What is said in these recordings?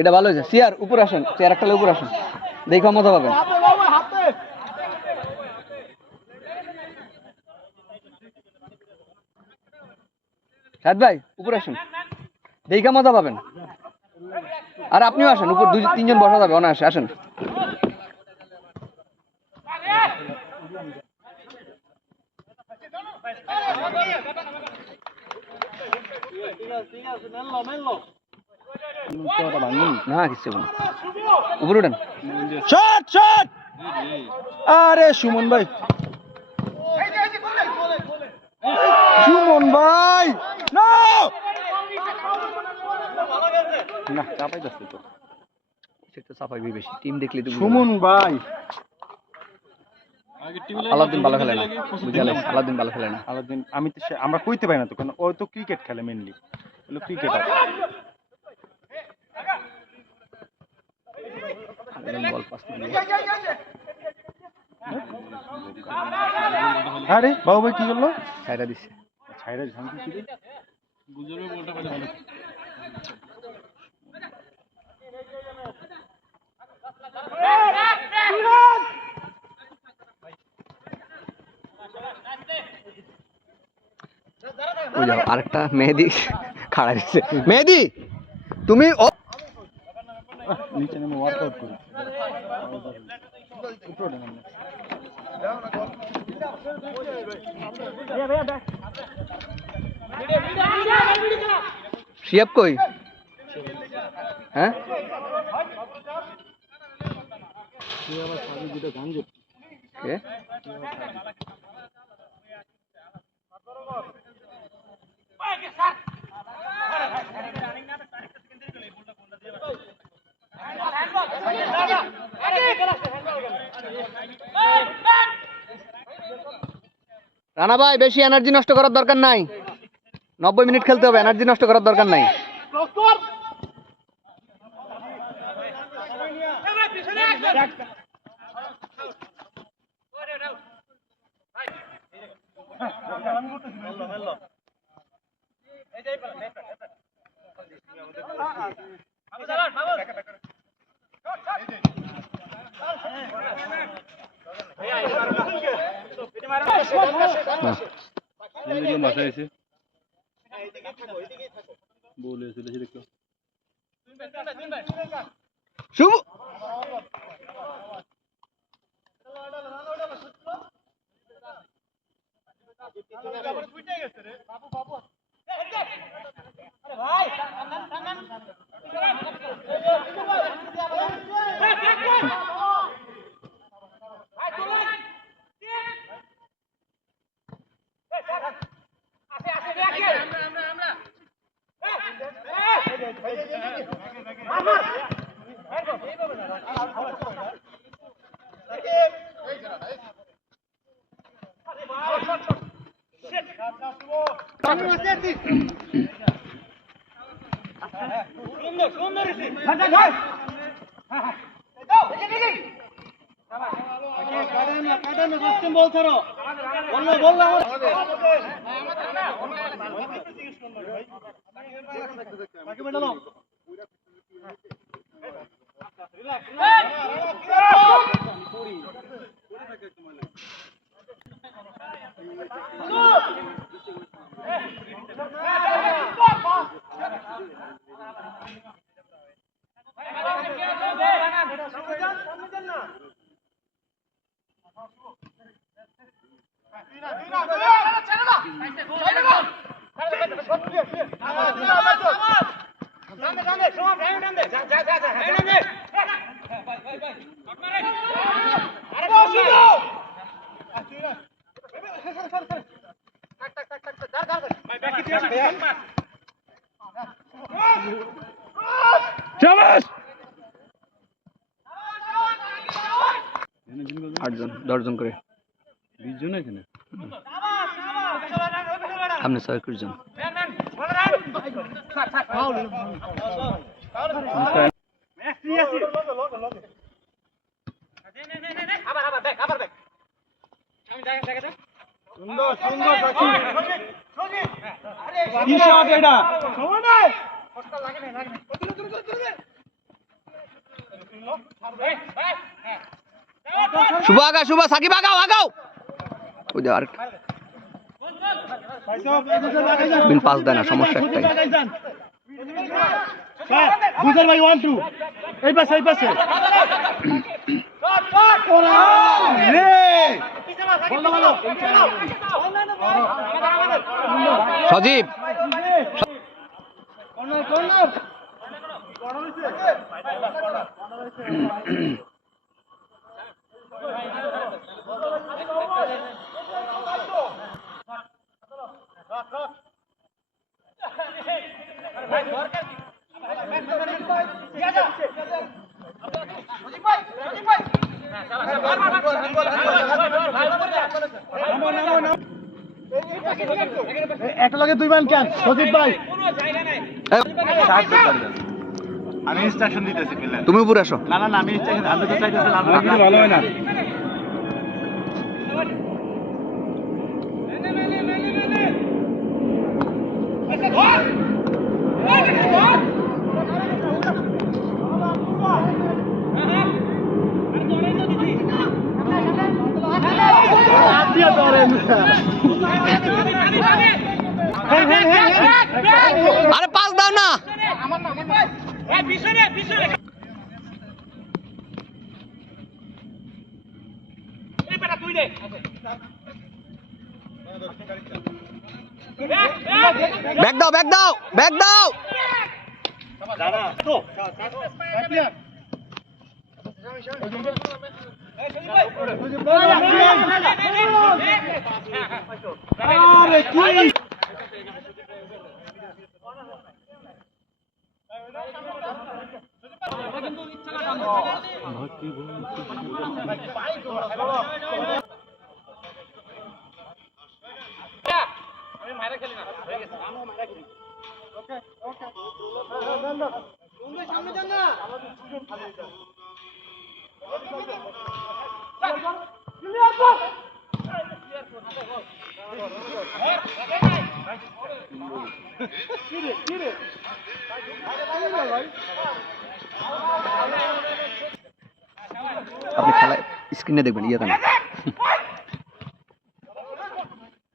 এটা ভালো হয়েছে। চেয়ার উপর আসেন, চেয়ার একটা উপর আসেন, দেখো মজা পাবেন। সাদ ভাই উপর আসেন, দেখে মজা পাবেন। আর আপনিও আসেন, উপর দুই তিনজন বসা যাবে অনায়াসে, আসেন। না কিছু উপর উঠেন। Shot shot! আরে সুমন ভাই, সুমন ভাই না না চাপাই যাচ্ছে তো, সেটা চাপাইবি বেশি। টিম দেখলে তো সুমন ভাই। আলাউদ্দিন ভালো খেলে না, বুঝালে আলাউদ্দিন ভালো খেলে না। আলাউদ্দিন আমি তো আমরা কইতে পারি না তো, কারণ ও তো ক্রিকেট খেলে মেইনলি, হলো ক্রিকেটার। বল পাস আরে বাবু ভাই কি করলো? ছাইড়া দিছে, ছাইড়া দিছে। আমি কি গুজবে বলটা পেলে ভালো। আরেকটা মেহেদি খাড়া দিচ্ছে। মেহেদি তুমি নিচে নেমে ওয়ার্কআউট করি। শিয়াব কই? হ্যাঁ কে? রানা ভাই বেশি এনার্জি নষ্ট করার দরকার নাই, 90 মিনিট খেলতে হবে, এনার্জি নষ্ট করার দরকার নাই। শুভ আটজন 10জন করে 20 জন এখানে আপনি 6 জন সুন্দর সুন্দর কি শট এটা শুভ আগা শুভ সাকিব আগাও আগাও ওই দে আরেকটা বিন পাস দেয় না সমস্যা একটাই বুঝার ভাই 1 2 এই পাশে রে সজীব একটা লাগে 2 মান কেন সজীব ভাই আমি ইনস্ট্রাকশন দিতেছি প্লেয়ার তুমি উপরে আসো না আমি ইনস্ট্রাকশন আমি তো চাইতেছি না ভালো হয় না আরে পাস দাও না ব্যাক দাও আপনি খেলায় স্ক্রিনে দেখবেন ইয়েতে না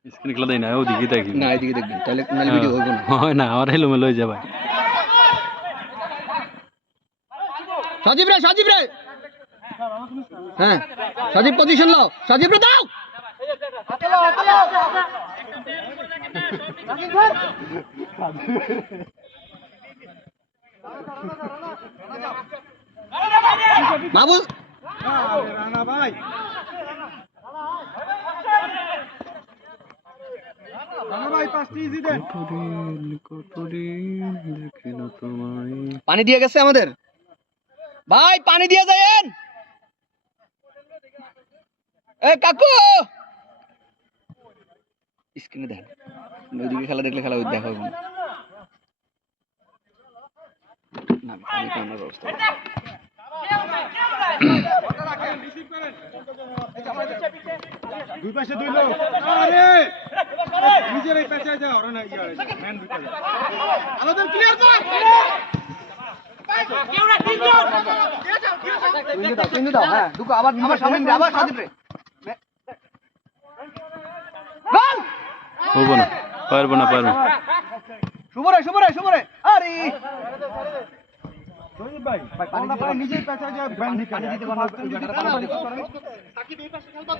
স্ক্রিন খেলা দেয় না ওদিকে দেখি না এদিকে দেখবেন তাহলে ভিডিও হইব না হয় না আমার হেলমেল হয়ে যাবে সজীব রে হ্যাঁ সজীব পজিশন নাও সজীব রে দাও বাবু রানা ভাই পাঁচটি ইজি দেন পানি দিয়ে গেছে আমাদের ভাই পানি দিয়ে যায়েন এ কাকু স্ক্রিনে দেখেন ওইদিকে খেলা দেখলে খেলা ওই দেখা হবে না পানি পাওয়ার ব্যবস্থা দুই পাশে দুই লোক আরে নিজের এই পাশে যা ওরা না ইয়ার ম্যান দুইটা আমাদের ক্লিয়ার কর তিন দাও হ্যাঁ দুটো আবার সামনে আবার সাজিব রে গোল হবো না পারবো না শুভ রে আরে সজীব ভাই পানি পানি নিজের পাশে যা পানি দিতে সাকিব এই পাশে খেলবা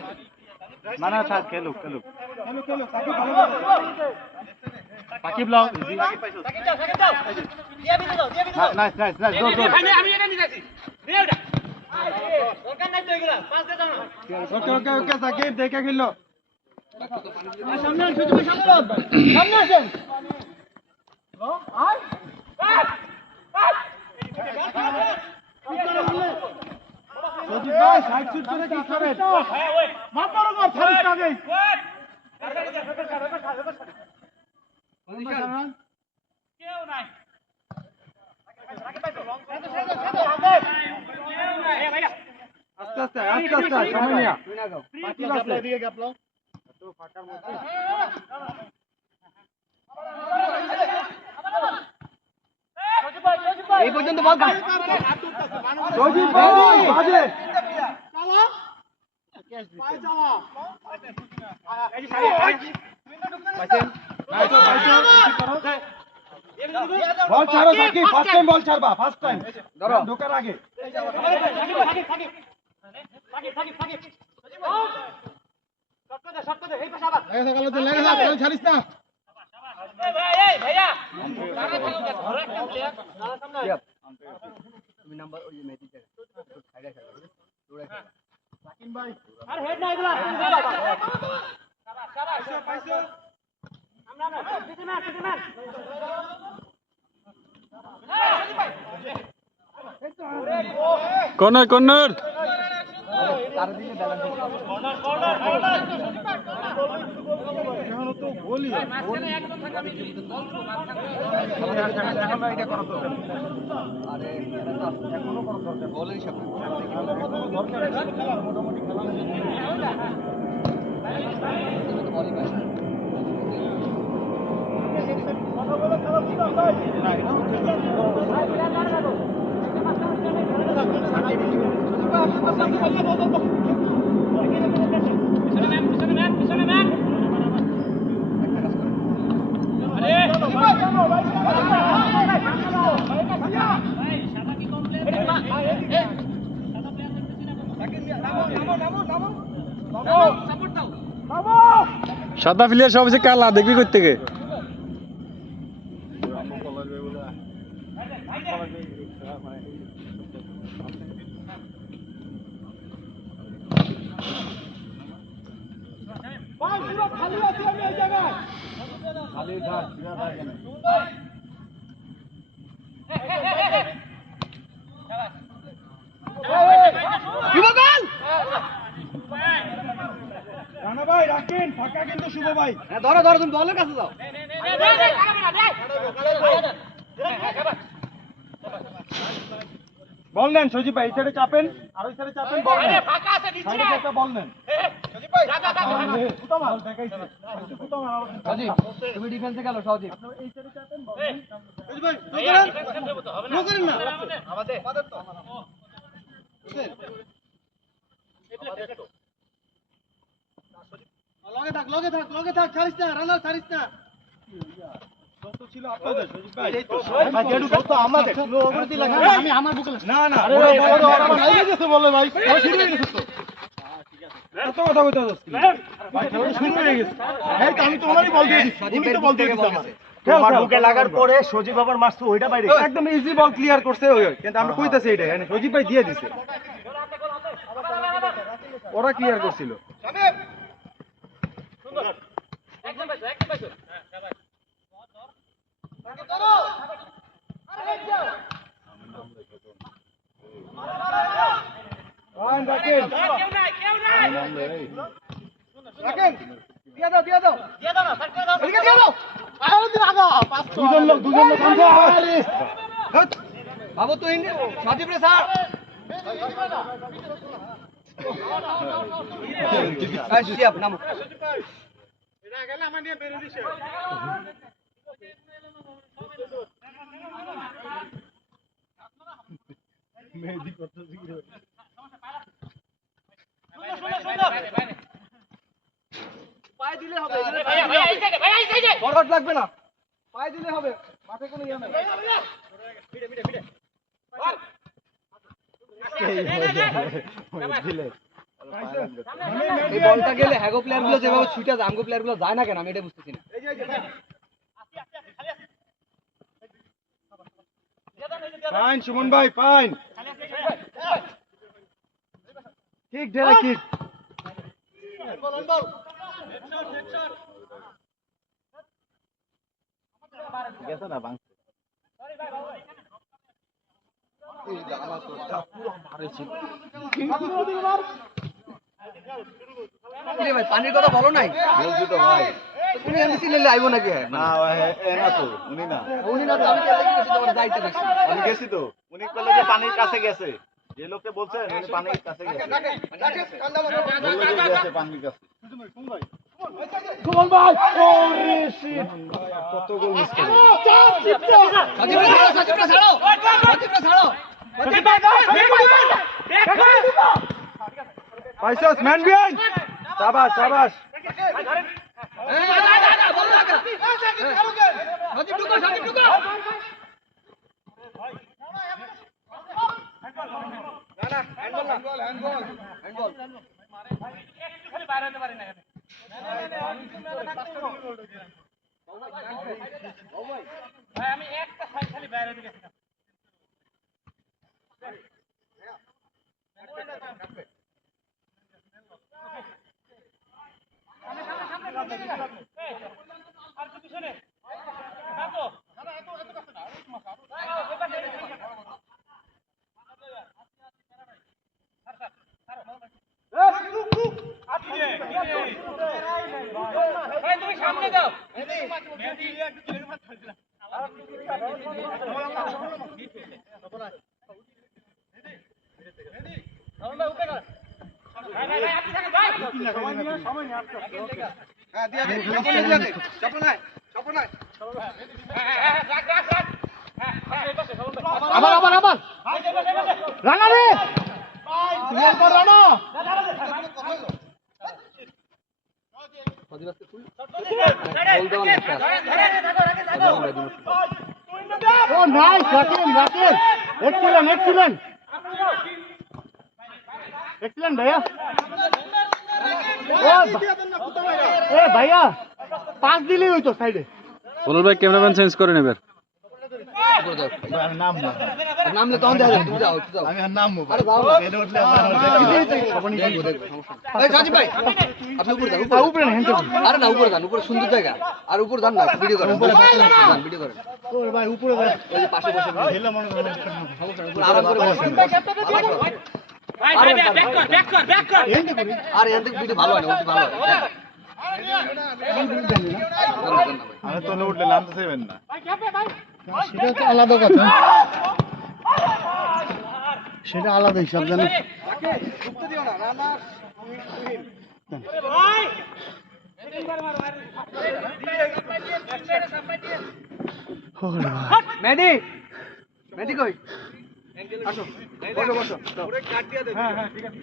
না থাক খেলো সাকিব ভালো সাকিব লাও সাকিব যাও দিয়া বিতে দাও নাইস জোর আমি এটা নিতেছি দে ওটা দরকার নাই তো এগুলা পাস দে দাও না ওকে সাকিব দেখে খেললো সামনে সুযোগ সামনে আসেন আয় সজীব ভাই সাইড শুট করে কি করেন মাত্র কর ছাড়িস না আগে কেউ নাই আস্তে আস্তে সময় নিয়া বাকি আছে এদিকে গ্যাপ লাও তো ফাটার মধ্যে এই পর্যন্ত বল কাম সজীব ভাই বাজে চালা ক্যাচ দিতে পাই চালা এই যে সারি পাইছেন পাইছো করো বল ছাড়ো সাকি ফার্স্ট টাইম বল ছাড়বা ফার্স্ট টাইম ধরো ঢোকার আগে ছাড়িস না তুমি নাম্বার ওই মেথি সাইডে খেলো দৌড়ে খেলো সাকিন ভাই আর হেড না এগুলা পাইছো পাইছো আমরা না পিছে ম্যান কর্নার কর্নার তার দিকে ব্যালেন্স কর্নার এখন তো গোলই মাঝখানে একদম থাকবে আমি এখন এটা করা দরকার আরে এটা তো এখনো করা দরকার বলের হিসাবে দরকার খেলা মোটামুটি খেলা তুমি তো বলই পাই সাদা প্লেয়ার সব হচ্ছে কালা দেখবি কই থেকে রানা ভাই রাখেন ফাঁকা কিন্তু শুভ ভাই ধরো ধরো তুমি বলের কাছে যাও বল নেন সজীব ভাই এই সাইডে চাপেন আর ওই সাইডে চাপেন বল নেন ফাঁকা আছে নিচে একটা বল নেন সজীব ভাই কুতামা দেখাইছে কুতামা সজীব তুমি ডিফেন্সে গেল সজীব এই সাইডে চাপেন বল নেন সজীব ভাই নো করেন না আমাদের তো লগে থাক ছাড়িস না রানার ছাড়িস না যত ছিল আপনাদের সজীব ভাই এই তো ভাই যেটু যত আমাদের ওপরে দিলা আমি আমার বুকে না না ওরে লাগে গেছে বলে ভাই শুরু হয়ে গেছে তো কত কথা কইতে হচ্ছে ভাই খেলা শুরু হয়ে গেছে এই তো আমি তোমারই বল দিয়ে দিছি উনি তো বল দিয়ে দিছে আমার তোমার বুকে লাগার পরে সজীব বাবার মারছে ওইটা বাইরে একদম ইজি বল ক্লিয়ার করছে ওই কিন্তু আমরা কইতাছি এইটা মানে সজীব ভাই দিয়ে দিছে ওরা ক্লিয়ার করছিল বাবু তুই সজীব রে স্যার শিয়াব নামো পায়ে দিলে হবে ফরওয়ার্ড লাগবে না পায়ে দিলে হবে মাঠে কোনো ইয়ে নাই এই বলটা গেলে হ্যাগো প্লেয়ার গুলো যেভাবে ছুটে যায় আমগো প্লেয়ার গুলো যায় না কেন আমি এটা বুঝতেছি না ফাইন সুমন ভাই ফাইন কিক ঢেলা কিক গেছে না বাং কিরে ভাই পানির কথা বলো নাই? বলছি তো ভাই। তুমি এমনি সিলেলে আইবো নাকি? না এ না তো উনি না। উনি না তো আমি তো এলাকায় গেছি তোমার যাইতে দেখছি। আমি গেছি তো। উনি বললেন যে পানির কাছে গেছে। যে লোককে বলছেন উনি পানির কাছে গেছে। বললো যে গেছে পানির কাছে। সুমন ভাই ওরে শিট কত গোল মিস করলো। সচিবরা ছাড়ো। পাইছস ম্যান বিহাইন্ড শাবাশ শাবাশ আবার রানা রে রানা ও নাইস রাকিব এক্সিলেন্ট ভাইয়া ও ভাইয়া পাস দিলেই হইতো সাইডে বলল ভাই ক্যামেরাম্যান চেঞ্জ করে নেবেন নামলে তখন দেখা যাবে, তুমি যাও একটু যাও। আমি আর নামবো আরে যাও না। এই সাজিব ভাই, আপনি উপরে যান, উপরে উপরে না আরে না উপরে যান, উপরে সুন্দর জায়গা। আর উপরে যান না, ভিডিও করেন। যান, ভিডিও করেন। ওরে ভাই উপরে ভাই ওই যে পাশে বসে হেলা মনে করে উপরে আরাম করে বসেন। আরে এখান থেকে ভিডিও ভালো হয় না, ওটি ভালো হয়। আমি তো উঠলে নামতে চাইবেন না সেটা তো আলাদা কথা, সেটা আলাদা হিসাব জানো। মেহেদি, মেহেদি কই? আসো, বসো বসো। হ্যাঁ হ্যাঁ ঠিক আছে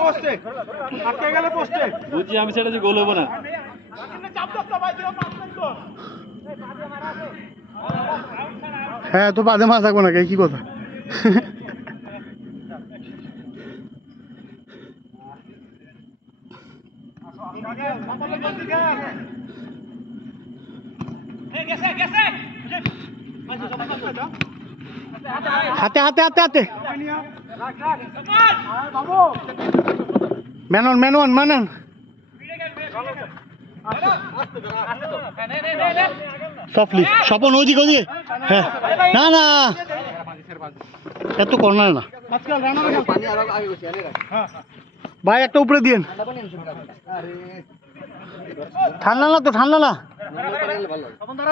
পোস্টে আটকে গেলে পোস্টে বুঝছি আমি সেটা যে গোল হবো না। হ্যাঁ তো বাদে মাছ থাকবো না, কি কথা। হাতে হাতে হাতে হাতে মেনন সফটলি স্বপন ওদিকে হ্যাঁ না না এত কর্নার না পানি আরো আগে বসে, আরে রাখ। ভাই, একটা উপরে দিয়েন। ঠান্ডা পানি আনছেন না? আরে, ঠান্ডা না তো, ঠান্ডা না নরম পানি আনলে ভালো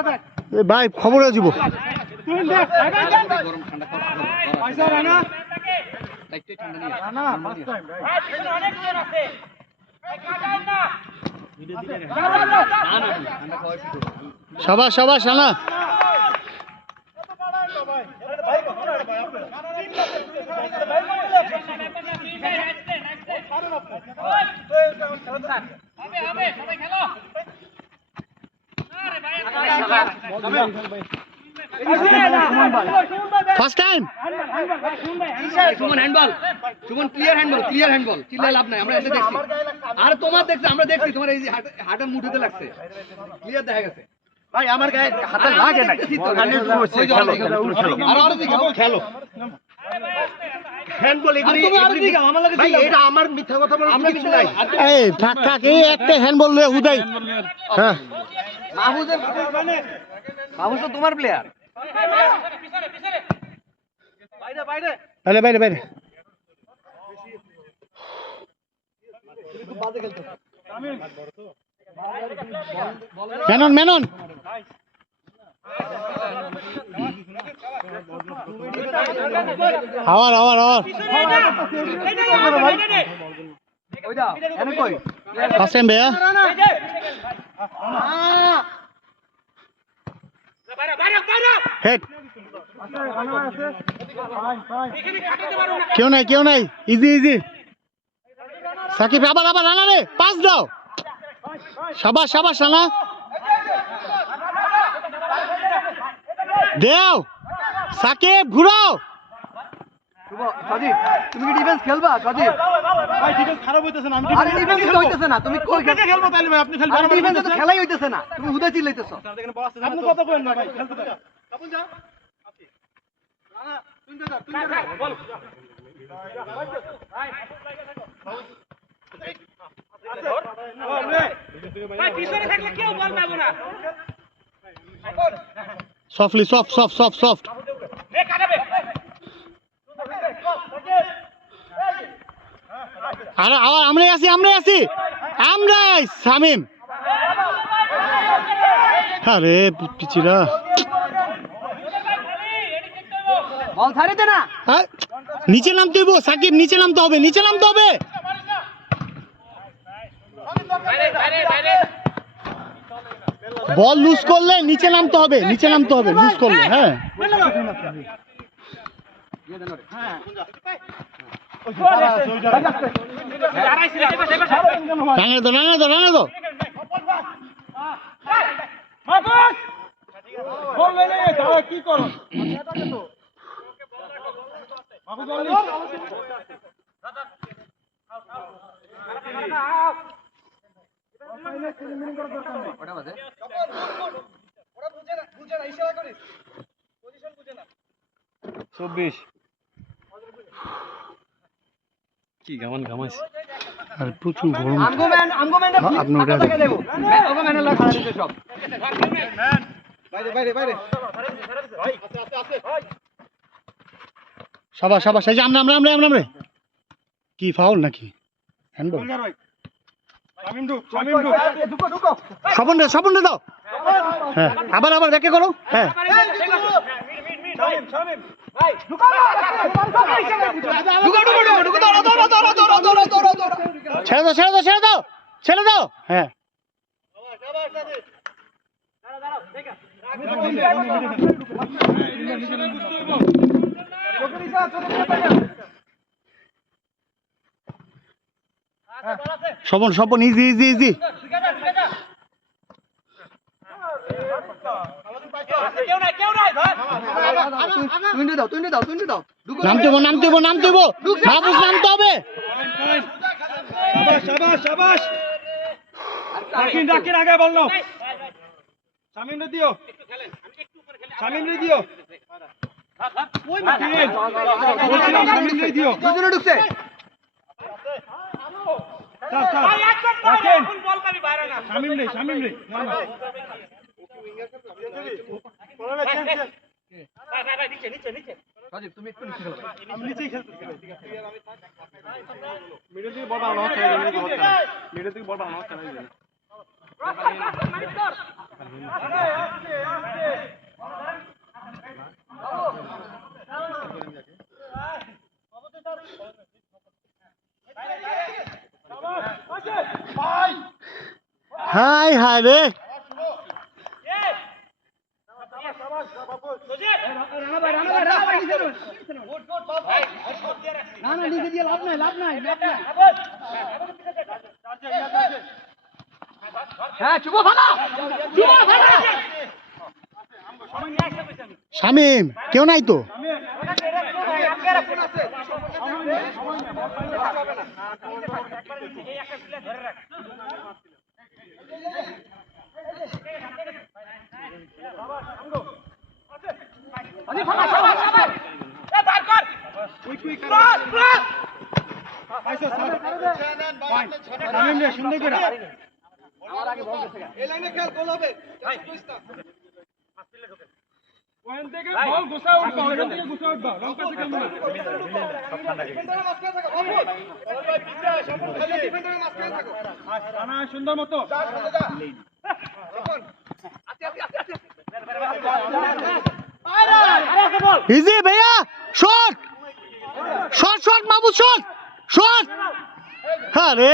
হয়। এ ভাই, খবরে দিব। গরম ঠান্ডা খাওয়া। একটু ঠান্ডা নিয়ে আসো। ঠান্ডা খাওয়া একটু করো। সাবাস সাবাস আনা। First time Suman handball, Suman clear handball, চিল্লায় লাভ নাই, আমরা এসে দেখছি। আর তোমার দেখছি, আমরা দেখছি তোমার এই যে হাতের মুঠোতে লাগছে, ক্লিয়ার দেখা গেছে। ভাই আমার গায়ে হাতে লাগে না খেলো হ্যান্ডবল এটা আমার মিথ্যা কথা বলার কিছু নাই এই থাক থাক, এই একটা হ্যান্ডবল লয়ে হুদাই। হ্যাঁ মাহফুজ তো তোমার প্লেয়ার। বাইরে বাইরে বাইরে মেনন মেনন আওয়ার আওয়ার আওয়ার ওই দাও এনে কই কাসেম ভাইয়া হেড কেউ নাই ইজি ইজি সাকিব আবার আবার রানা রে পাস দাও শাবাশ শাবাশ রানা দেও সাকিব ঘুরাও সজীব তুমি কি ডিফেন্স খেলবা সজীব? ভাই ডিফেন্স খারাপ হইতেছে না, আমি আরে ডিফেন্স তো হইতেছে না, তুমি কই খেলবো তাইলে ভাই, আপনি খেলবেন, ডিফেন্স তো খেলাই হইতেছে না, তুমি হুদা চিল্লাইতেছো। আপনি কথা কইেন না ভাই, খেলতে দাও। কাপুন যা রানা তুই যা বল ভাই পিছনে থাকলে কেউ বল পাবো না। Softly soft soft soft soft এ কাটাবে আরে আবার আমরাই আমরাই শামিম আরে পিচিরা বল ছাড়ে দে না। নিচে নামতে হইব সাকিব, নিচে নামতে হবে বল লুজ করলে নিচে নামতে হবে লুজ করলে। হ্যাঁ রানা দো কি করো কি ঘামাইছে আর প্রচুর গরম। আমগো ম্যান আপনি ওটা দেবো আমগো ম্যানের লাগা দিতে সব বাইরে শাবাশ শাবাশ এই যে আমরা রে কি ফাউল নাকি হ্যান্ডবল? ঢুকো স্বপন রে দাও। হ্যাঁ আবার ব্যাকে করো। হ্যাঁ ছেড়ে দাও। হ্যাঁ স্বপন ইজি তুই দাও নামতে হইব মাহফুজ নামতে হবে। শাবাশ রাকিন আগে বললো শামিম রে দিও শামিম রে দিও দুজনে ঢুকছে শামিম রে সজীব তুমি একটু নিচে খেলো আমি নিচেই খেলতেছি মিডল থেকে বল বানানো হচ্ছে মিডল থেকে বল বানানো হচ্ছে হাই রে না নিচে দিয়ে লাভ নাই হ্যাঁ চুপ ভালো শামিম কেউ নাই তো। শামিম রে সুন্দর করে আমার আগে বল গেছে এই লাইনে খেল গোল হবে ওখান থেকে বল ঘুষা উঠবা ওখান থেকে ঘুষা উঠবা লং পাসে খেলবা ডিফেন্ডারের মাঝখানে থাকো ডিফেন্ডারের মাঝখানে থাকো না সুন্দর মতো ইজি ভাইয়া শট শট শট মাহবুব শট শট আরে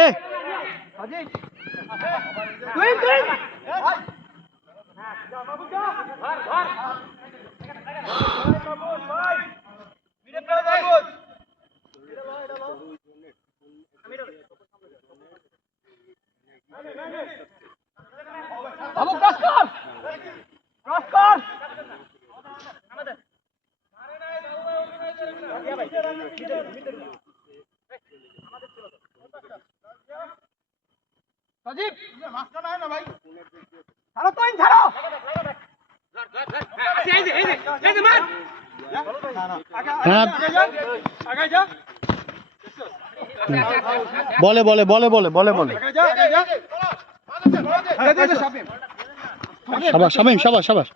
বাবু ক্রস কর ক্রস কর সজীব মাঝখানে হয় না ভাই ছাড়ো তুই ছাড়ো এই যে মার আগে যা বলে বলে বলে বলে বলে বলে আগে যা শাবাশ শামিম শাবাশ শাবাশ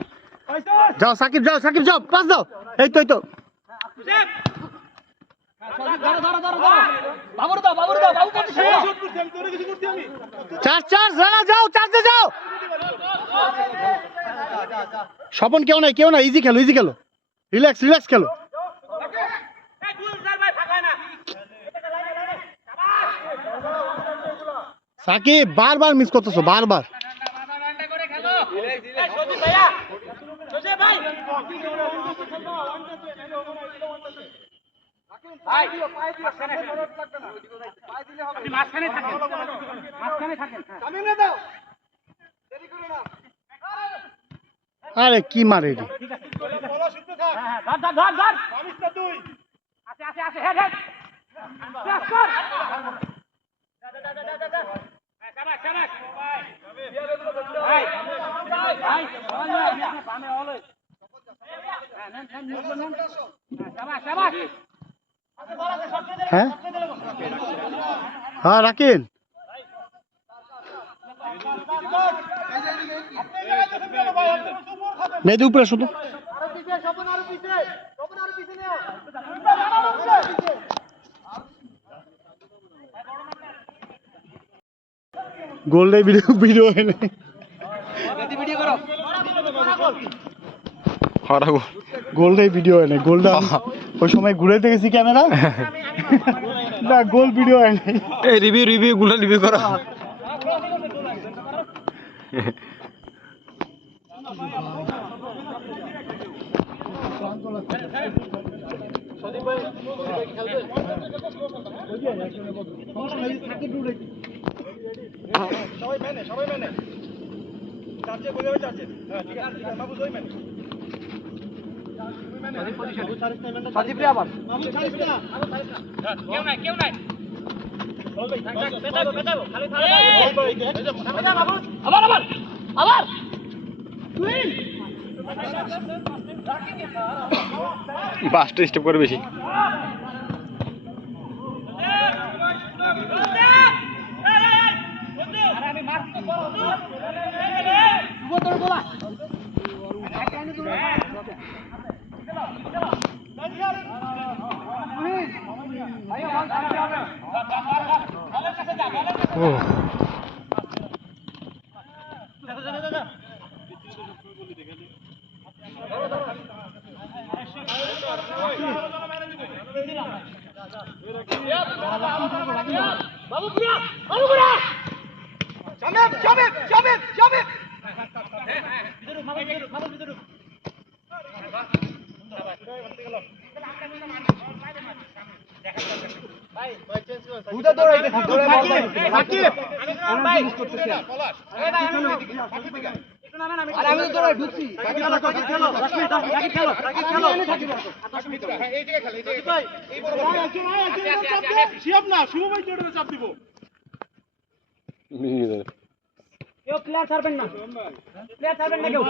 যাও সাকিব যাও পাস দাও এই তো বাবুর দাও বাবু চার রানা যাও চার্জে যাও স্বপন কেউ নাই ইজি খেলো রিল্যাক্স খেলো সাকিব বারবার মিস করতেছো বারবার আরে কি মারে রে হ্যাঁ রাকিন মেয়েদি উপরে শুধু গোল্ডে ভিডিও এনে গোল্ডে ভিডিও এনে গোল্ডা ওই সময় ঘুরাইতে গেছি ক্যামেরা না গোল ভিডিও এনে এই রিভিউ গুলো রিভিউ করো সবাই মেনে চার্জে বলে চার্জে হ্যাঁ ঠিক আছে বাবু জয় মেনে সজীব রে আবার মামু ছাড়িস না কেউ নাই পেটাবো খালি বাবু আবার তুই বাসটা স্টপ করে বেশি প্লেয়ার ছাড়বেন না কেউ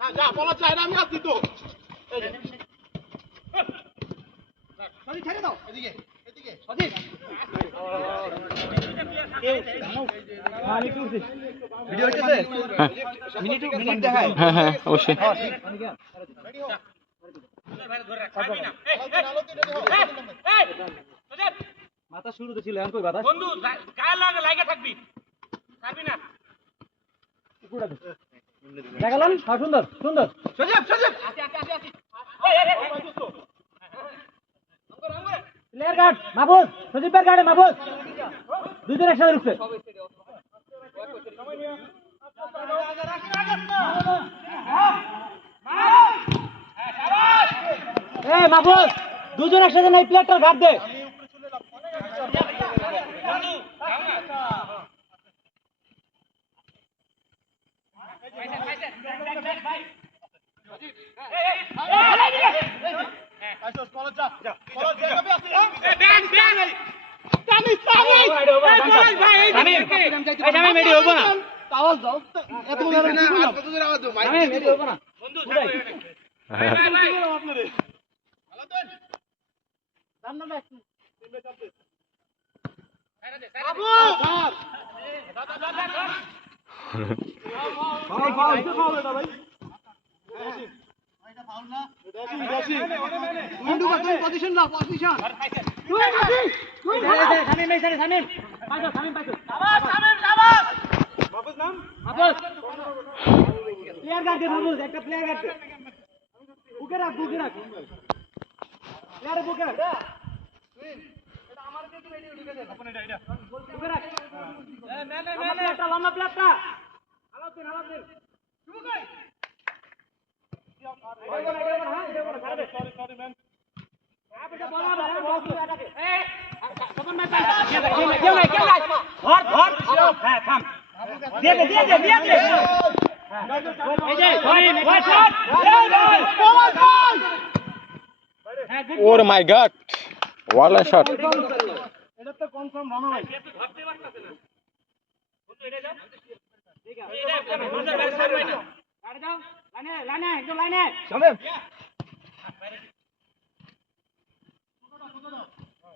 যা বলা চাই না আমি আসছি তো ছেড়ে দাও এদিকে ভিডিও হচ্ছে মিনিট দেখায় হ্যাঁ হ্যাঁ অবশ্যই মাথা শুরুতে ছিল এখন কই বাতাস বন্ধু গায়ে লাগা থাকবি ছাড়বি না দেখালাম সুন্দর সুন্দর সজীব সজীব প্লেয়ার গার্ড মাহবুব সজীবের গার্ডে মাহবুব দুইজন একসাথে রুখছে এই মাহবুব দুজন একসাথে নাই প্লেয়ারটার গার্ড দে পজিশন না পজিশন প্লেয়ার গার্ড দে মাহবুব একটা প্লেয়ার গার্ড দে বুকে রাখ প্লেয়ারে বুকে রাখ এটা আমার কাছে রেডি ঢুকে দে আপনি এটা বুকে রাখ না একটা লম্বা প্লেয়ারটা হালাত দিন শুরু কর সরি ম্যান আপনি বল মার বল এটাকে এই তখন ম্যাচ কেউ নাই ধর হ্যাঁ থাম দিয়ে দে এই যে ওয়াই শট ওরে মাই গড ওয়ালা শট এটা তো কনফার্ম রানা ভাই ধরতে পারতাছে না বন্ধু এটা যাও ঠিক আছে গাড়ি দাও লাইনে একদম লাইনে চলে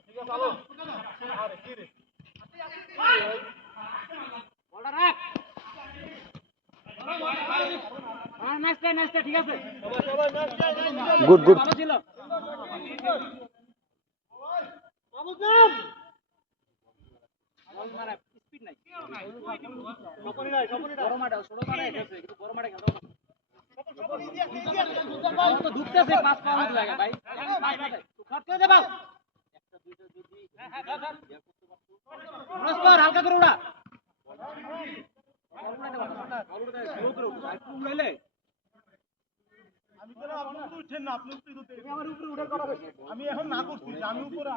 ঠিক আছে চলো আরে কি রে বলটা রাখ আর নেক্সট ঠিক আছে গুড গুড ভালো ছিল বাবু কাম বল মারা স্পিড নাই সপনি নাই বড় মাঠে ছোট মাঠে খেলছে কিন্তু বড় মাঠে খেলতো না তো ঢুকতেছে পাঁচ পাওয়ার লাগে ভাই শট করে দে বাল একটা দুইটা যদি নমস্কার হালকা করে উড়া আমি এখন না করছি আমি উপরে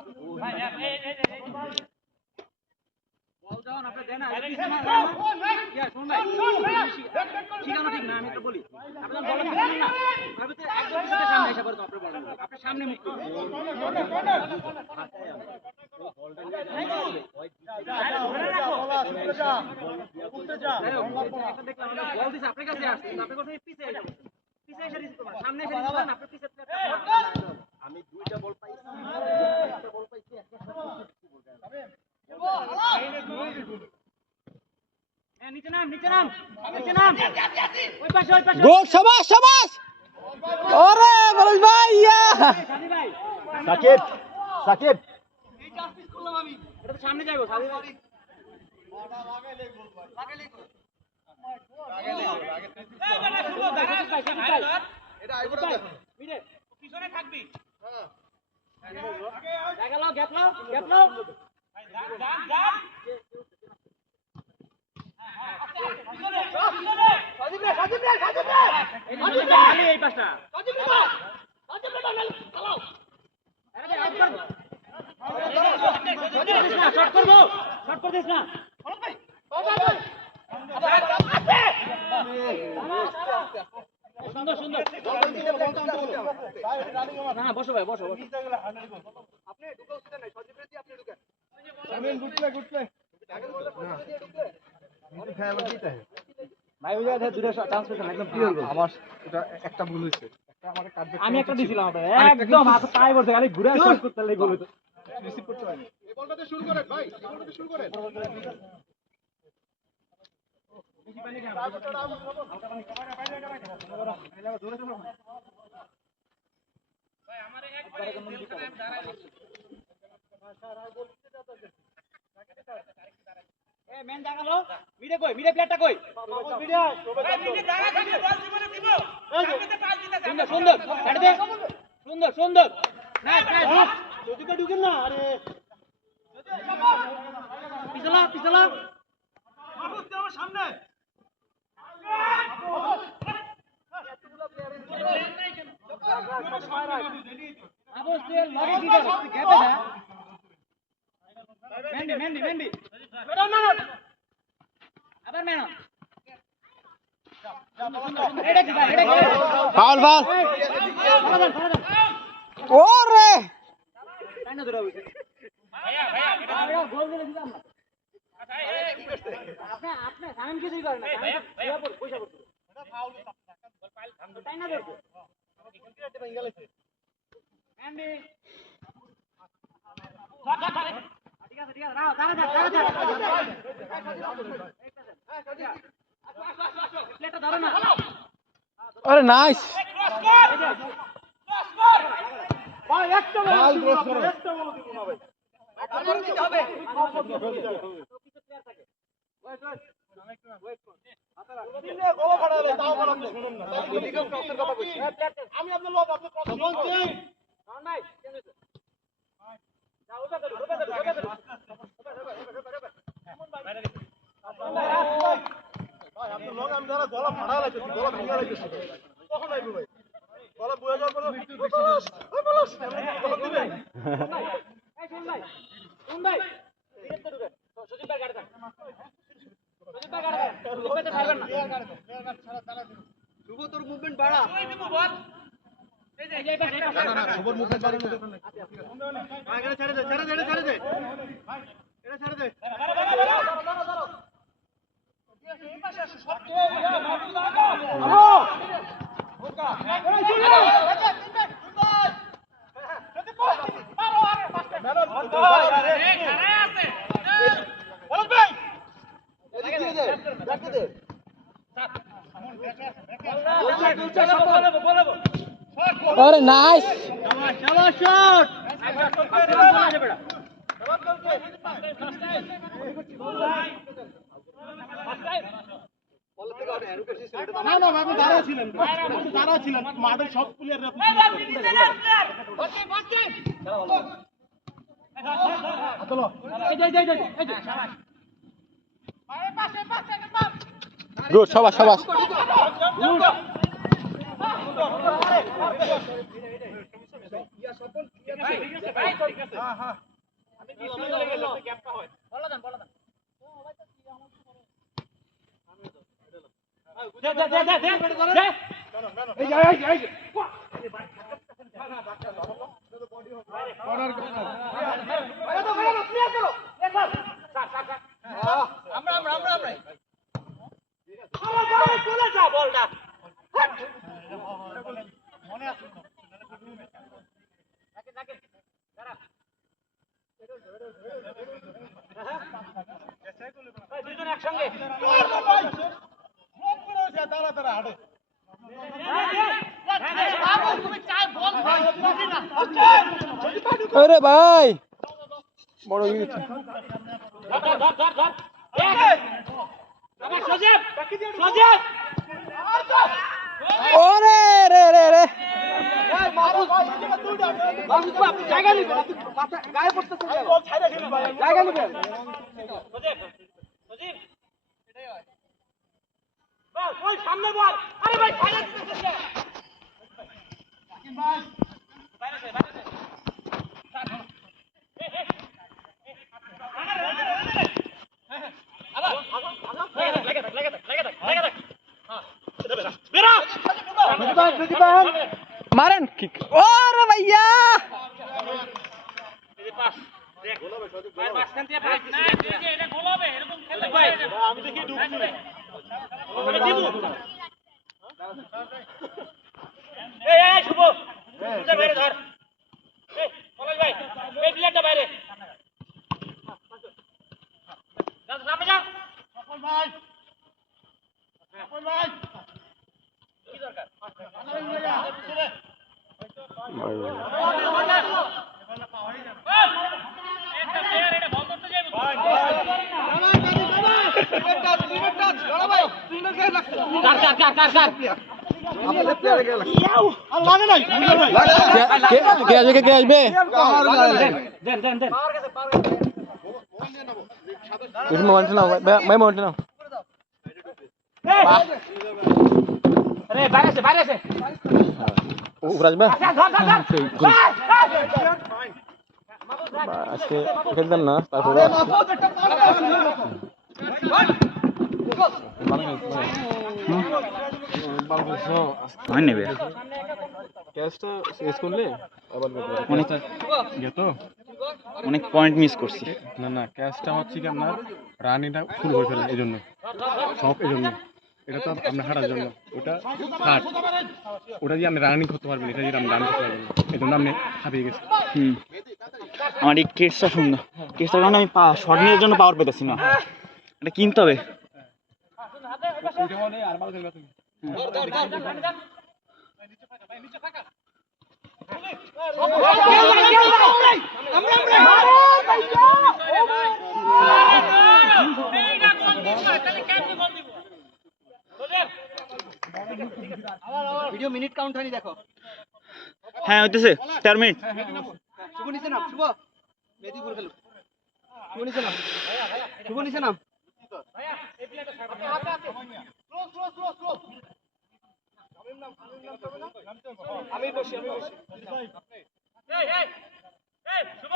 বল দাও না আপনি দেন না শুন ভাই ঠিকানা ঠিক না আমি তো বলি আপনি বলেন না আমি তো একদম পিছনে সামনে এসে পড়তো আপনি বলেন আপনি সামনে মুখ করুন বল দিছে আপনার কাছে আসছে আপনি কথা পিছে এসে এসে রিসিভ করবেন সামনে এসে রিসিভ করেন আপনি পিছে আমি দুইটা বল পাইছি একটা বল পাইছি একটা নিচে নাম ওই পাশে গো শাবাশ ওরে বলস ভাই ইয়া সানি ভাই সাকিব এই চার পিস করলাম আমি এটা তো সামনে যাইবো সানি ভাই এটা আইবো না মিডে পিছনে থাকবি হ্যাঁ দেখালো গ্যাপ নাও এই পাশটা শট করবো শট করে দিস না সুন্দর না বসো ভাই বসো আপনি ঢুকে উঠতে নাই সজীব রেডি আপনি ঢুকেন গুড প্লে ভাই ওই জায়গায় দুটো চান্স পেছেন একদম ক্লিয়ার গোল আমার এটা একটা ভুল হয়েছে আমি একটা দিছিলাম আপনাকে একদম হাতে পায়ে বসে খালি ঘুরে শট করতে লাগি গোল হতো রিসিভ করতে পারেনি এই বলটাতে শুরু করেন ভাই এই বলটাতে শুরু করেন মেন দাঁড়ালো মিডে কই মিডে প্লেয়ারটা কই সুন্দর সুন্দর ছাড় দে সুন্দর সুন্দর নাইস নাইস যদি তো ঢুকেন না আরে পিছলা পিছলা মাহফুজ তুই আমার সামনে মাহফুজ তুই লগে কি করছিস গ্যাপে না মেন্ডি মেন্ডি মেন্ডি আবার মেনো ফাউল ফাউল ওরে টাইনা ধরে হইছে ভাইয়া ভাইয়া গোল দিলে দিলাম না আপনি আপনি সামনে কি করেন না ভাইয়া ভাইয়া পয়সা করতে এটা ফাউল টাইনা ধরছে মেন্ডি ঠিক আছে ঠিক আছে রাও দাঁড়া দাঁড়া দাঁড়া প্লেটটা ধরো না আরে নাইস ভাই একটা বল ক্রস করো একটা বল দিব না ভাই আবার দিতে হবে গোল ফাড়ালে তাও বল আপনি শুনুন না লিগাম ক্রসের কথা কইছি আমি আপনার লোক আপনি ক্রস করুন রাউন্ড ভাই চেঞ্জ হইছে যাও ওটা ধরো ওটা ধরো ওটা ধরো ভাই আপনার লোক আমি যারা গলা ফাড়া লাইতেছি গলা ভেঙে লাইতেছি কখন আইবো ভাই গলা বয়ে যাওয়ার পর বলস গলা দিবেন এই শুন ভাই ডিরেক্ট ঢুকে সজিব ভাই গাড়ি থাক সজিব ভাই গাড়ি থাক লোকেতে ছাড়বেন না শুভ তোর মুভমেন্ট বাড়া তুই দিব বল এই যে এই পাশে না না খবর মুখে বাড়ানো ভাই এখানে ছেড়ে দে ছেড়ে দে ছেড়ে দে এটা ছেড়ে দে এই পাশে আসো সব আরে নাইস শাবাশ শট না না আপনি দাঁড়া ছিলেন আপনি দাঁড়া ছিলেন মাঠের সব প্লেয়াররা চলো এই যে এই যে এই যে শাবাশ গুড শাবাশ শাবাশ হ্যাঁ হ্যাঁ আমি কি সুন্দর হয়ে গেল গ্যাপটা হয় বলা দেন দে দে দে দে দে এই যে এই যে চলে যা বলটা মনে আছে দুজন একসঙ্গে তারা তারা হাঁটে আরে ভাই বড় হয়ে গেছে ওরে রে রে রে জায়গা নিবেন গায়ে পড়তেছে জায়গা নিবেন ওই সামনে বল আরে ভাই ছাইড়া দিতেছে মারেন কিক ওরে ভাইয়া আমি দেখি ঢুকছি শুভ বাইরে ধর এই পলাশ ভাই এই প্লেয়ারটা বাইরে আপনাদের প্লেয়ারে গেল আর লাগে নাই কে আসবে কে আসবে কিছু মোবাইল নাও ভাই মোবাইল নাও আরে বাইরে আছে উপর আসবে আজকে খেলতাম না তারপরে হয় নেবে ক্যাচটা শেষ করলে আবার অনেক অনেক পয়েন্ট মিস করছি না না ক্যাচটা হচ্ছে কি আপনার রানিটা ফুল হয়ে ফেলে এই জন্য সব এই জন্য এটা তো আপনার হাঁটার জন্য ওটা হাট ওটা দিয়ে আপনি রানিং করতে পারবেন এটা দিয়ে আপনি রানিং করতে পারবেন এই জন্য আপনি হাঁপিয়ে গেছেন আমার এই কেসটা সুন্দর কেসটার কারণে আমি শর্ট নেওয়ার জন্য পাওয়ার পেতেছি না এটা কিনতে হবে ভিডিও মিনিট কাউন্ট হয়নি দেখো হ্যাঁ হইতেছে 4 মিনিট শুভ নিচে নাম শুভ মেদিপুর খেলো শুভ নিচে নাম শুভ নিচে নাম আমি বসি শুভ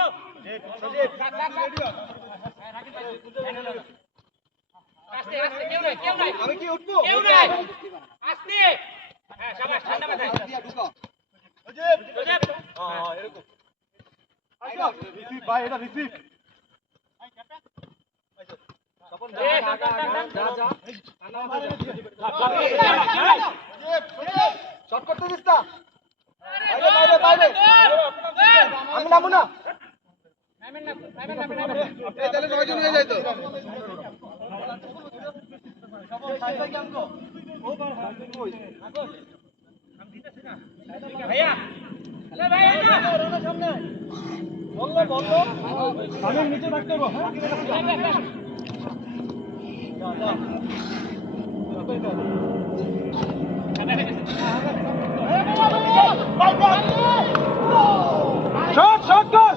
আমি কি উঠবো আসতে হ্যাঁ শাবাশ ঠান্ডা মাথায় ঢুকো ভাই এটা রিসিভ শট করতে দিস না বাইরে বাইরে আমি নামু না এই তাহলে 9 জন হয়ে যায় তো ভাইয়া ভাইয়া সামনে বললো আমি নিচে রাখতে হবে শট শট কর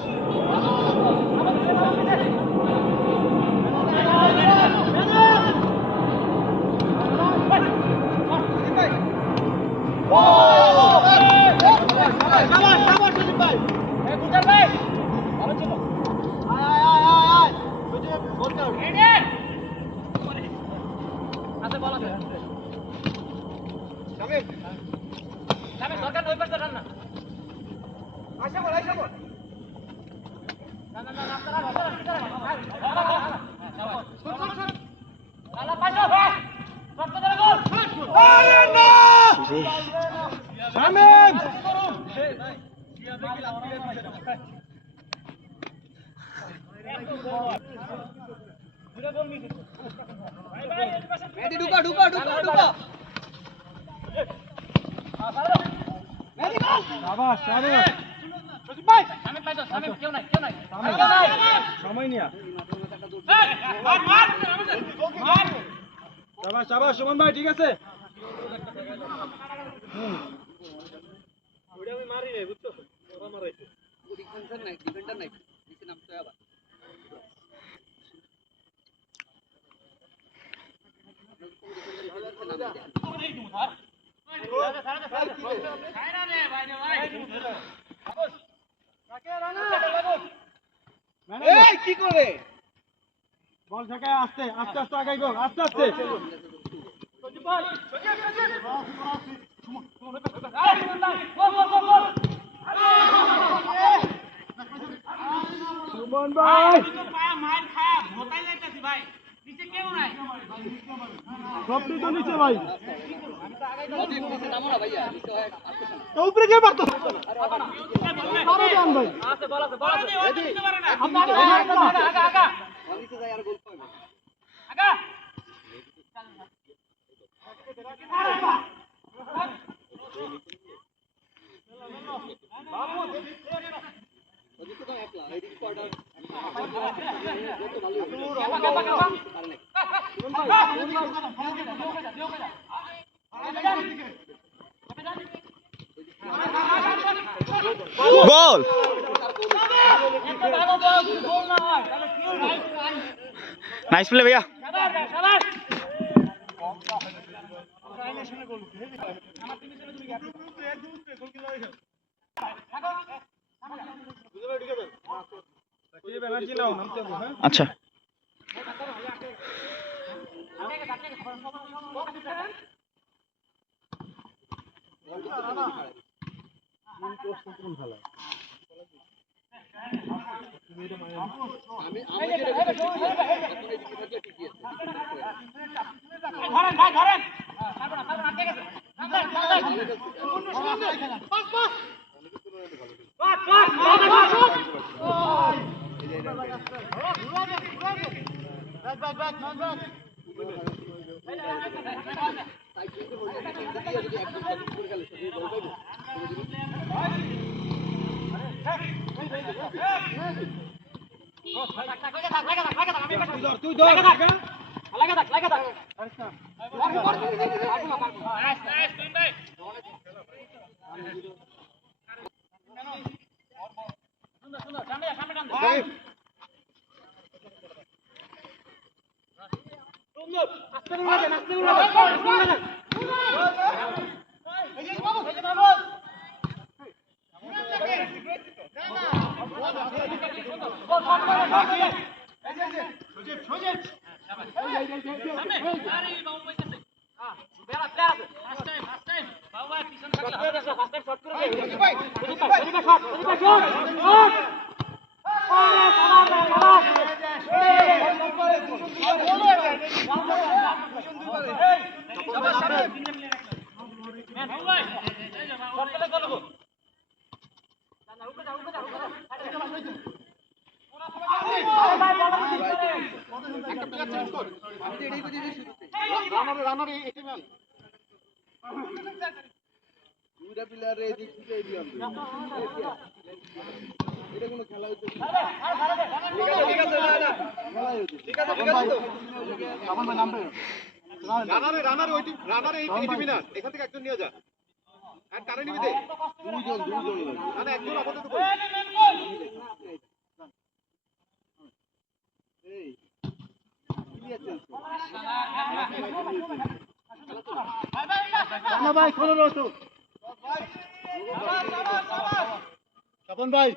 সরকার নই পারছে রান্না আইসা বল ঢুকো শাবাশ শাবাশ সময় নিয়া শাবাশ শাবাশ সুমন ভাই ঠিক আছে ওটা আমি মারি নাই বুঝছো ওরা মারাইছে ডিফেন্ডার নাই নিচে নামতে আবার এই কি করে বল থেকে আস্তে আস্তে আস্তে আগাইবো আস্তে আস্তে সুমন ভাই সবটি তো নিচে ভাই নিচে নামো না ভাইয়া নিচে আসতেছে না উপরে কে পারতো আরো যান ভাই আছে বল আছে দিতে পারে না আগা নিচে যাই আর গোল পাবে আগা ওদিকে তো একলা এদিকে কোয়ার্টার যত ভালো গোল নাইস প্লে ভাইয়া আচ্ছা এখান থেকে একজন নিয়ে যা আর কারে নিবি দে দুইজন মানে একজন আপাতত ভাই খোলো রসো স্বপন ভাই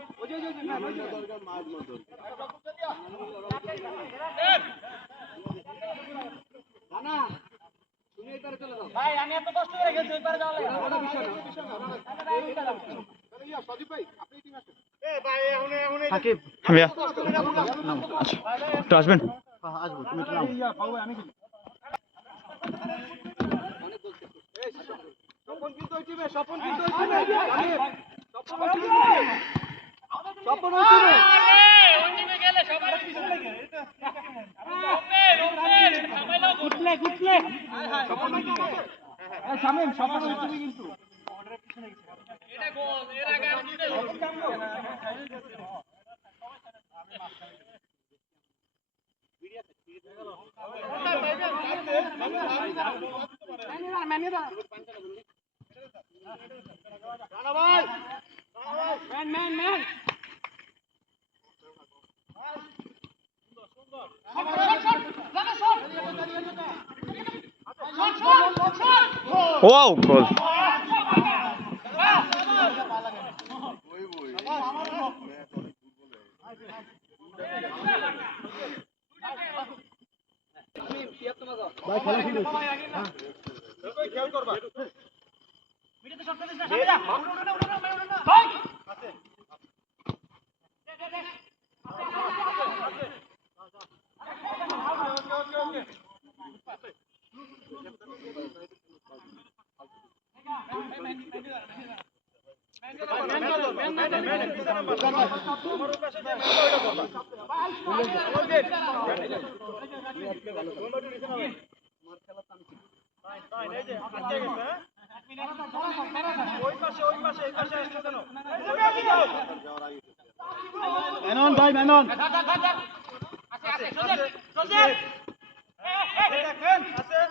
ভাই আমি এত কষ্ট করে গেছি ওই পারে যাওয়া লাগে সাকিব ভাইয়া আচ্ছা একটু আসবেন আসবো তুমি একটু নাও স্বপন কিন্তু ওই টিমে স্বপন কিন্তু ওই টিমে স্বপন ওই টিমে ওই টিমে গেলে সবার পিছনে গেলে গুটলে গুটলে শামিম স্বপন ওই টিমে কিন্তু এটা গোল এর আগে আর দিতে ম্যান ম্যান ম্যান ওয়াও গোল ভাই খেলা শুরু খেয়াল করবা ভিডিওতে শট দিস না সামনে যা ভাই মেনন ভাই মেনন আছে আছে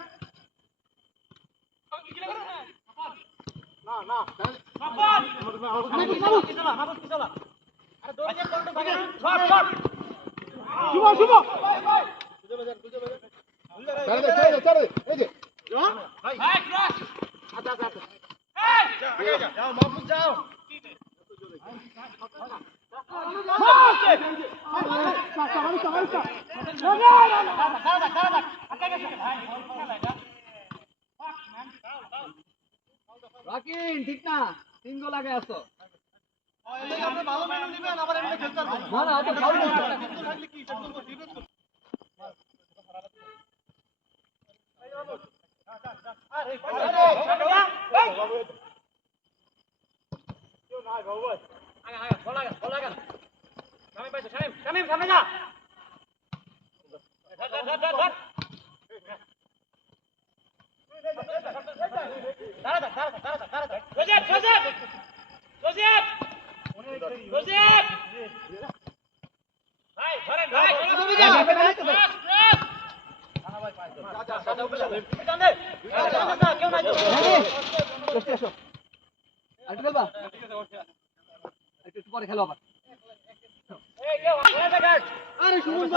রাকিন ঠিক না 3 গোল আগে আসো না না অত ফাউল আর খেলবা একটু পরে খেলো আবার আরে সুমন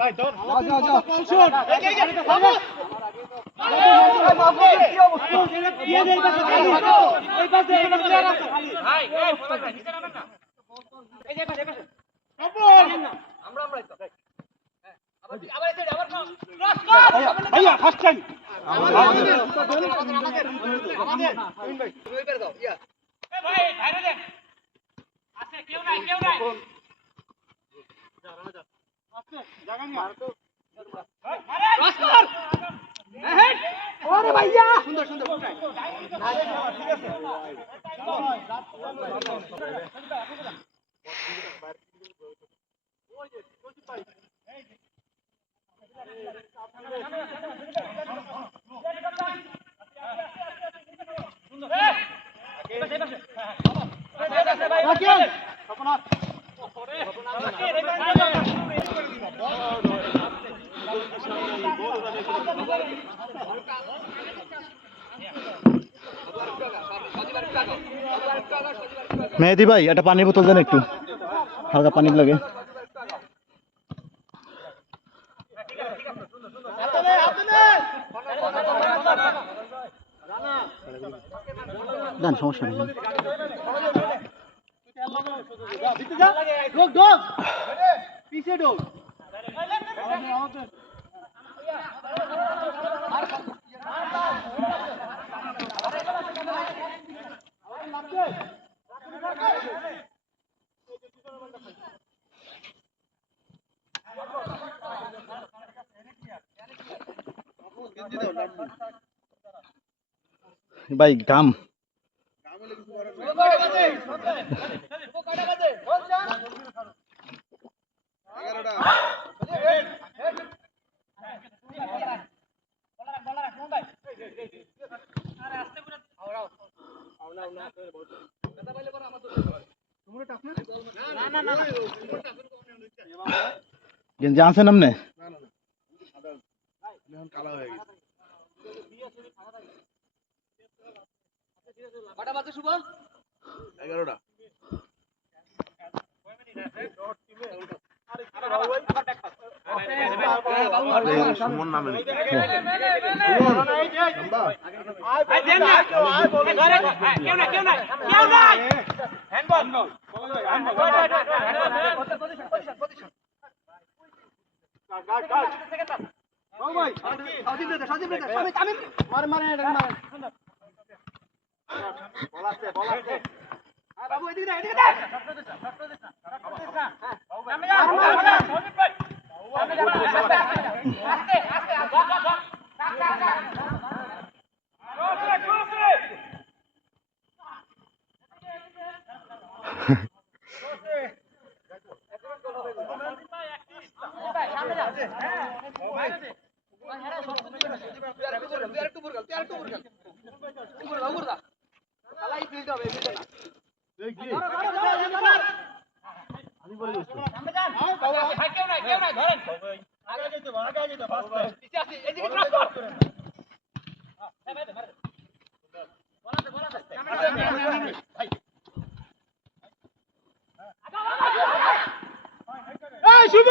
ভাই যাও যাও যাও ভাইয়া ফার্স্ট টাইম সুন্দর সুন্দর মেহেদি ভাই একটা পানির বোতল দেন একটু হালকা পানি লাগে দেন সমস্যা নেই পিছে ঢোক ভাই গাম গেঞ্জি আনছেন আপনি কটা বাজে শুভ 11টা সুমন নামে বাবু এদিকে এদিকে এই শুভ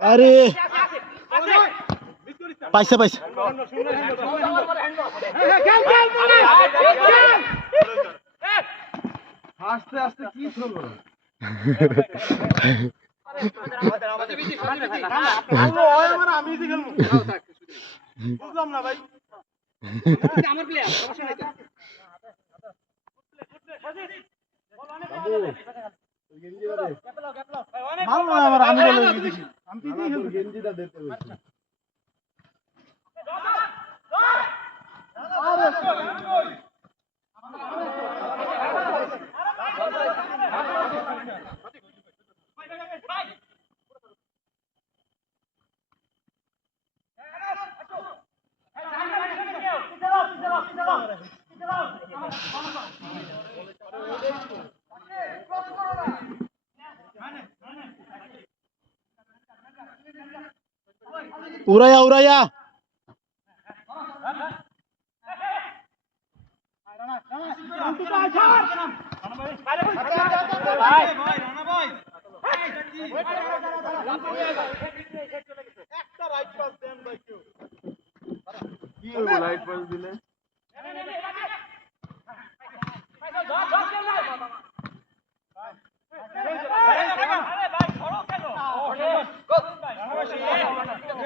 আরে পাইছে পাইছে আস্তে আস্তে কি শুনবো আমি বুঝলাম না ভাই আমার প্লেয়ার সমস্যা নাই ভালো আমার আমি বলে দেখি আমি কি গেঞ্জিটা দিতে বলছি উড়াইয়া উড়াইয়া কি হলো লাইট পাস দিলে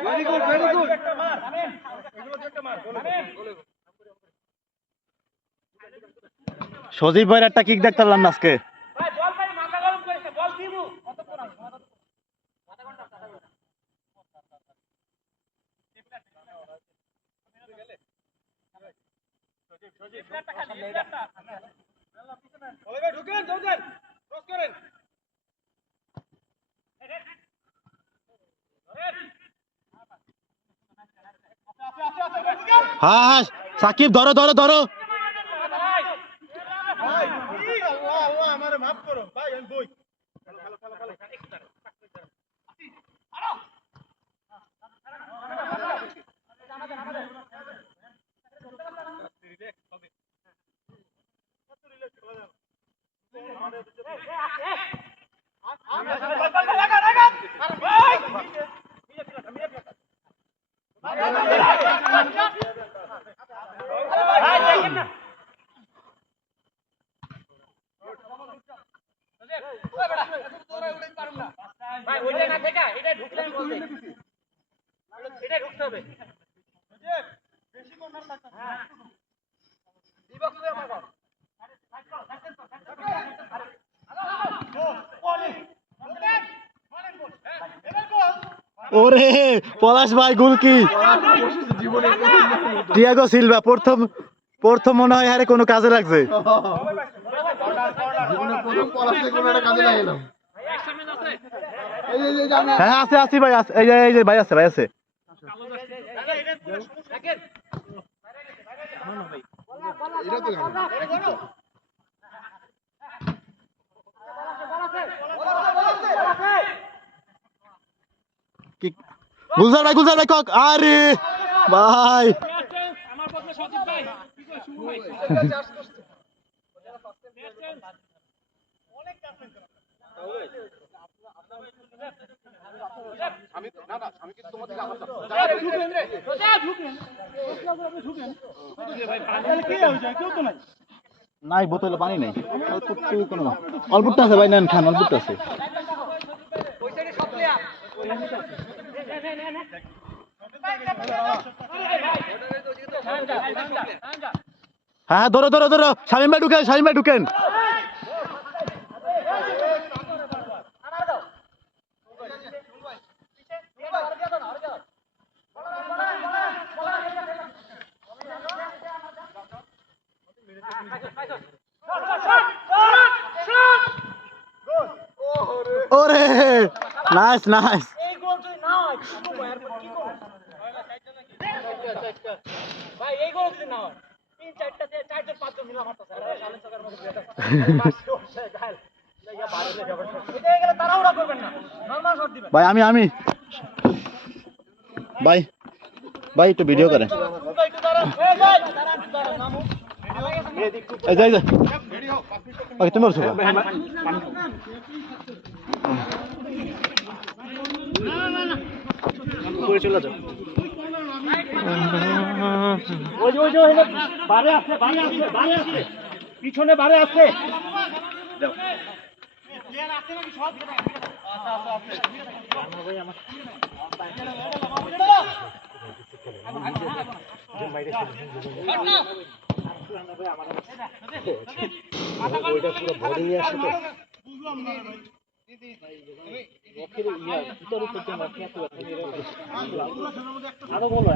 ভেরি গুড সজীব ভাইয়ের একটা কিক দেখতে পারলাম না আজকে হ্যাঁ হ্যাঁ সাকিব ধরো ধরো ধরো আমারে মাফ করো ভাই আমি বই ওরে পলাশ ভাই গোল কি টিয়াগো সিলভা প্রথম প্রথম মনে হয় আরে কোনো কাজে লাগছে হ্যাঁ আছে আছে ভাই আছে এই যে ভাই আছে ভাই আছে গুলজার ভাই কক আরে ভাই আমার বদলে সজীব ভাই কি কই শুভ ভাই নাই বোতলে পানি নাই অল্পটুকু কোনো অল্পটা আছে ভাই নেন খান অল্পটা আছে হ্যাঁ ধরো ধরো ধরো শামিম ভাই ঢুকেন ওরে নাইস নাইস এই গোল যদি না হয় শুভ ভাই আর কি করব ভাই এই গোল যদি না হয় তিন চারটা থেকে চারজন পাঁচজন মিলে মারতেছে আরে শালেন সরকার মধ্যে এটা গাল লাগা বাইরে যাবে এটা গেলে তাড়াহুড়া করবেন না নরমাল শট দিবেন ভাই আমি ভাই ভাই একটু ভিডিও করেন একটু দাঁড়ান এই ভাই দাঁড়ান নামু এই যাই ওকে তুমি বলছো করে চলে যাও ওই বারে আছে পিছনে বারে আছে দাও প্লেয়ার আছে নাকি সব ওইটা পুরো বডি নিয়ে আসে তো আরো বলো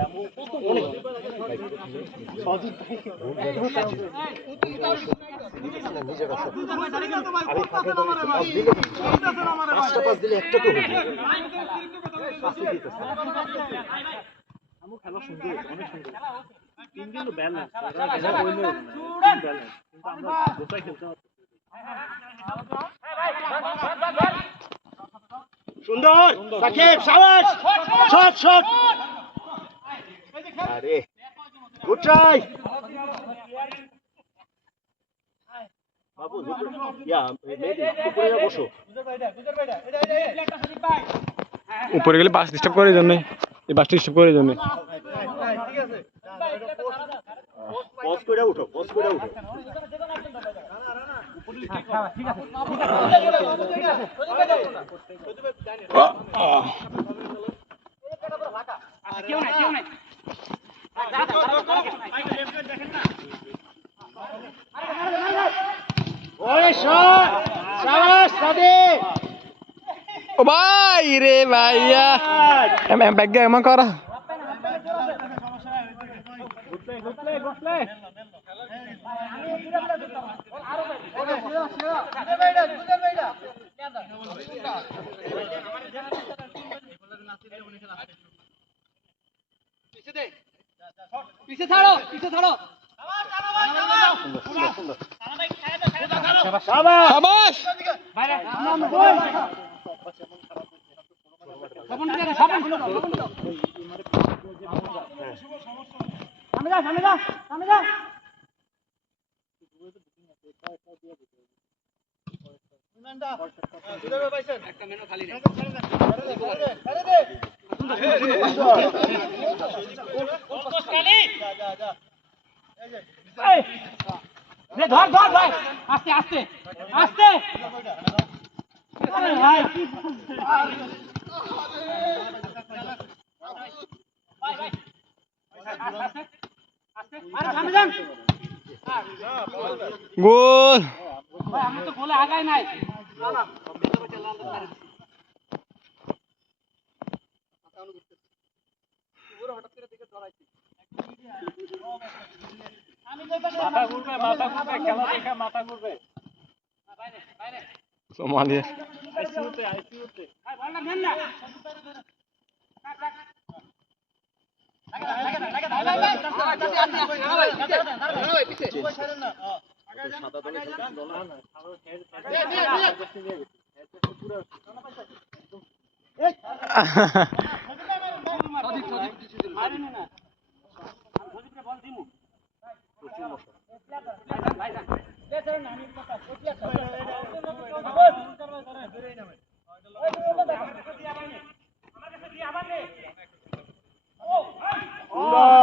দিলে একটা তো খেলা সুন্দর অনেক সুন্দর তিন দিন ব্যালেন্স কিন্তু আমরা গোটাই খেলতে পারছি সুন্দর সাকিব শাবাশ শট আরে গুড ট্রাই বাবু ইয়া মেদি উপরে যা বসো উপরে গেলে বাস ডিস্টার্ব করে জন্য এই বাসটা ডিস্টার্ব করে জন্য ঠিক আছে পজ করে উঠো কেউ নাই ওরে শাবাশ সাদিক ও ভাই রে ভাইয়া ব্যাগ এমন করা পিছে ছাড়ো শাবাশ সামনে যা একটা মেনু খালি নেই ধর ভাই আস্তে আরে ভাই কি আরে সামনে যান গোল ভাই আমি তো গোলে আগাই নাই মাথা ঘুরবে সোমালিয়া আইসিইউতে ভাই বল না দেন না সুন্দর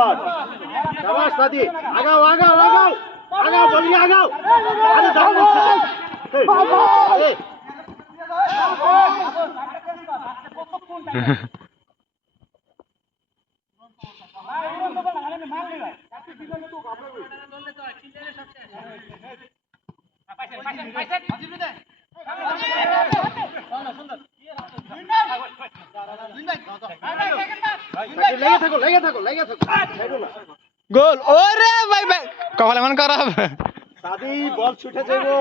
শাবাশ সাদি আগাও আগাও আগাও আগাও বলি আগাও আরে দাও লেগে থাকো গোল ওরে ভাই ভাই কপাল এমন খারাপ সাদি বল ছুটে যাবো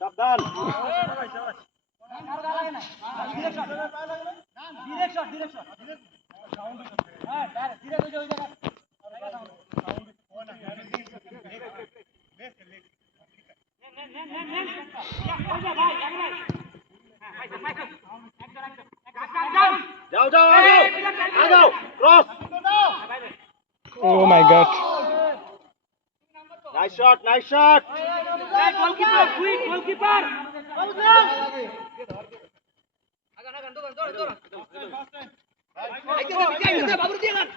সাবধান যাও যাও আগাও আগাও cross oh my god nice shot nice shot goalkeeper quick goalkeeper বাবুর দিয়ে দেন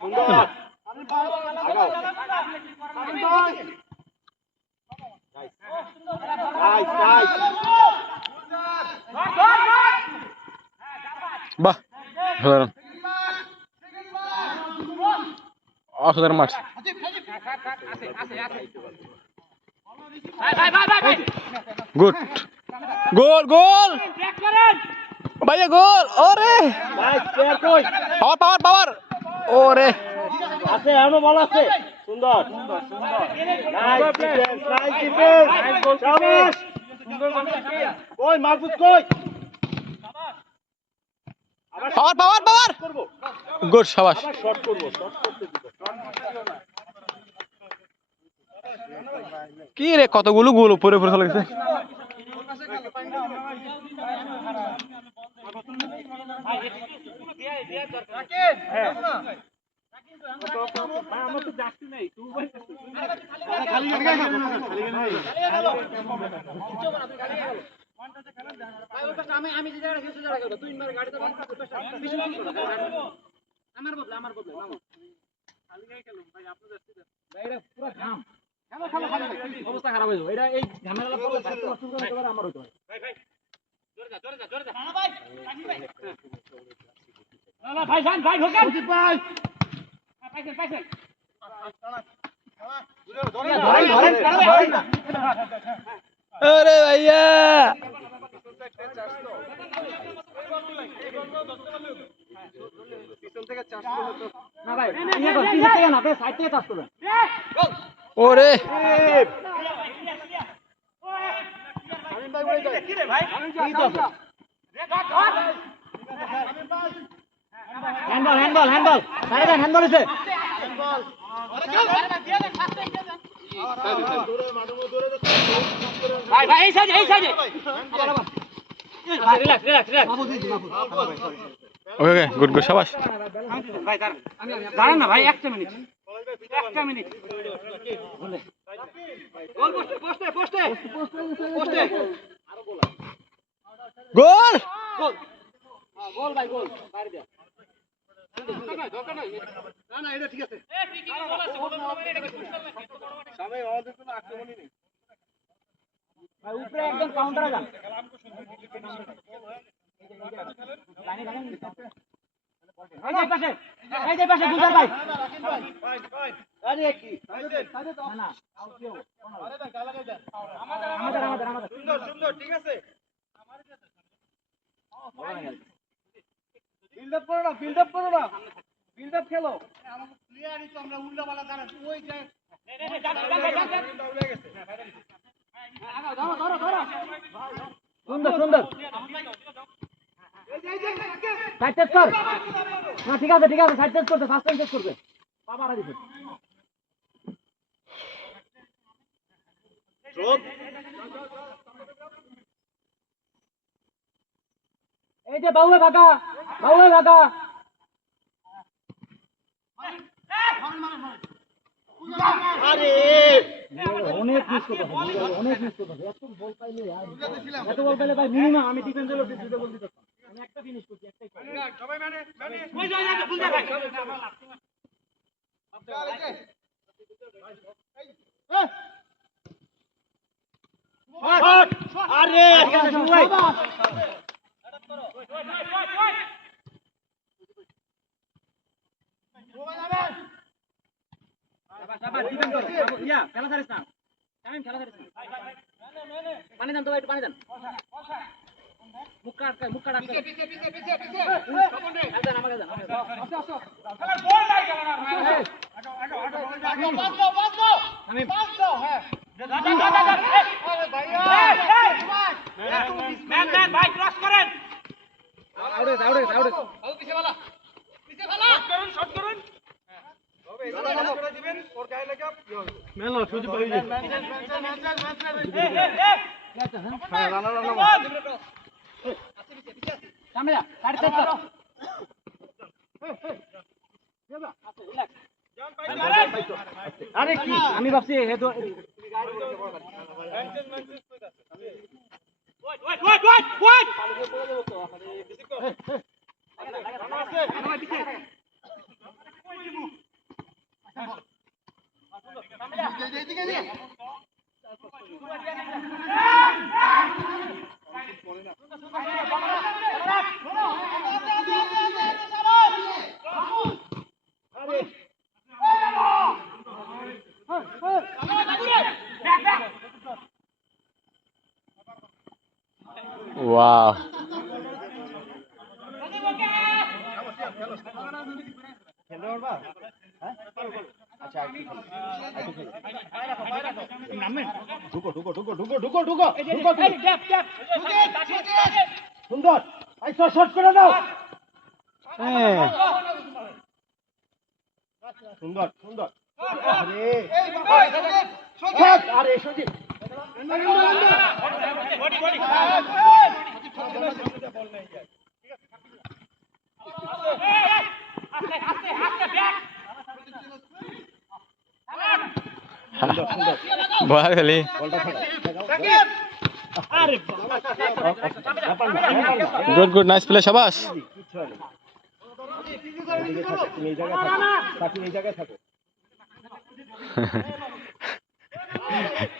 সুন্দর আগাও নাইস নাইস বাহ অসাধারণ মাঠ গুড গোল গোল ভাইয়া গোল ওরে নাইস প্লেয়ার কই পাওয়ার পাওয়ার পাওয়ার ওরে আছে এমন বল আছে সুন্দর নাইস ডিফেন্স নাইস ডিফেন্স শাবাশ কই মাহফুজ কই পাওয়ার পাওয়ার পাওয়ার করব গুড শাবাশ আবার শট করব শট করতে দিব কি রে কতগুলো গোল উপরে উপরে চলে গেছে অবস্থা খারাপ হয়ে যাবে এটা এই ঝামেলা পড়লে আমার হইতো ভাই যান ভাই ঢোকেন ভাই পাইছেন পাইছেন अरे भैया না ভাই ইয়ে কর পিছে থেকে না আপনি সাইড থেকে চাষ করবেন ओरे handball handball handball side handball হইছে ভাই ভাই এই সাইডে ভাই relax relax relax okay okay good good शाबाश ভাই দাঁড়ান না ভাই একটা মিনিট গোল পোস্টে পোস্টে পোস্টে गोल গোল ভাই গোল বাইরে যা ভাই উপরে একজন কাউন্টারে যান এই যে পাশে গুলজার ভাই আরে কি না আমাদের সুন্দর ঠিক আছে বিল্ড আপ করো না বিল্ড আপ খেলো আমাদের প্লেয়ারই তো আমরা উল্টা পাল্টা জানা ওই যে সুন্দর সাইড টেস্ট কর না ঠিক আছে সাইড টেস্ট করতে ফার্স্ট টাইম টেস্ট করবে বাবা আর দিছে এই যে বাউয়ে ভাগা আরে অনেক মিস করতে এত বল পাইলে ভাই মিনিমাম আমি ডিফেন্সের লোক দুটো বল দিতে আমি একটা ফিনিশ করছি একটাই সবাই মানে ওই যাও গুলজার ভাই আরে ঠিক আছে শুরু ভাই খেলা ছাড়িস না খেলা ছাড়িস না পানি দেন তো ভাই পানি দেন মুখ কাট আমাকে দেন ভাই ক্রস করেন আউট পিছে वाला শট করুন দিবেন ওর গায়ে লাগা মেলো সুযোগ পাই যে সামনে যা সাইড চেক কর আরে কি আমি ভাবছি হে তো Wow. সুন্দর আই শট করে দাও সুন্দর আরে Sujit Bola kali. Good, nice play, Shabash.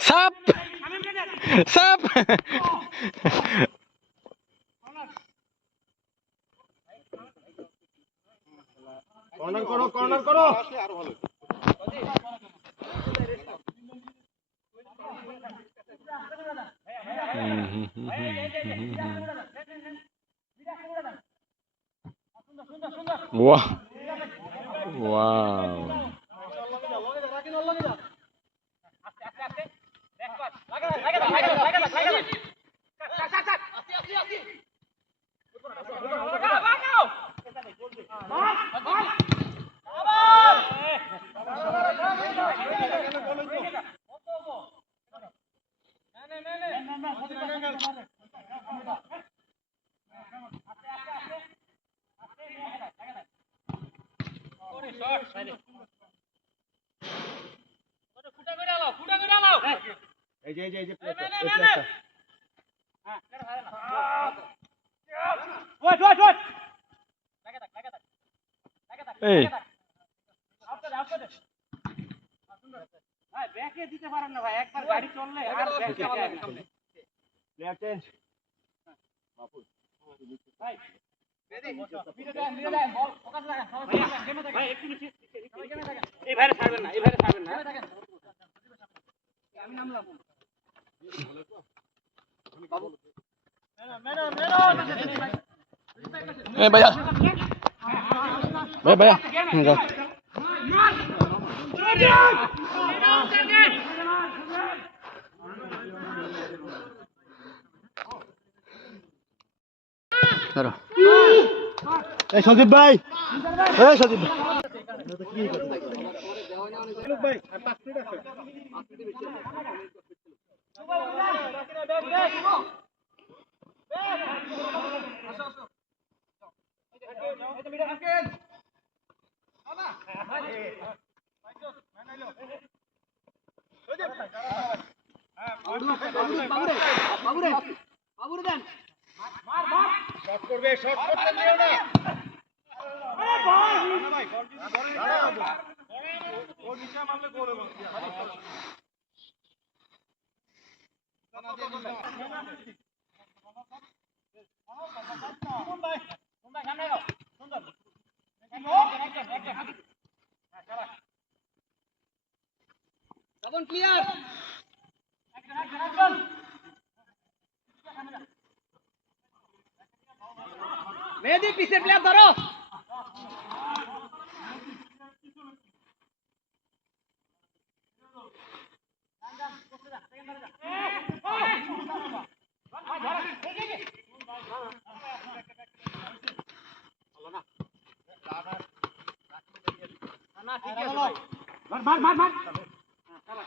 Sap. Corner করো Wow. এই যে Hey. ভাই ব্যাকে দিতে পারেন না ভাই, একবার গাড়ি চললে আর ব্যাক দেওয়া লাগে সামনে। প্লেয়ার চেঞ্জ ভাই ভিডিও দেন বল ফোকাস রাখেন, সবাই গেমে থাকেন ভাই, একটু নিচে সবাই গেমে থাকেন, এই ভাইরে ছাড়বেন না, এই ভাইরে ছাড়বেন না, আমি নামলাম বাবু মেনো এ ভাইয়া ভাইয়া যা ধরো এই সজীব ভাই এই সজীব ভাই বাবুরে দেন তখন ক্লিয়ার মেহেদি পিছের প্লেয়ার ধরো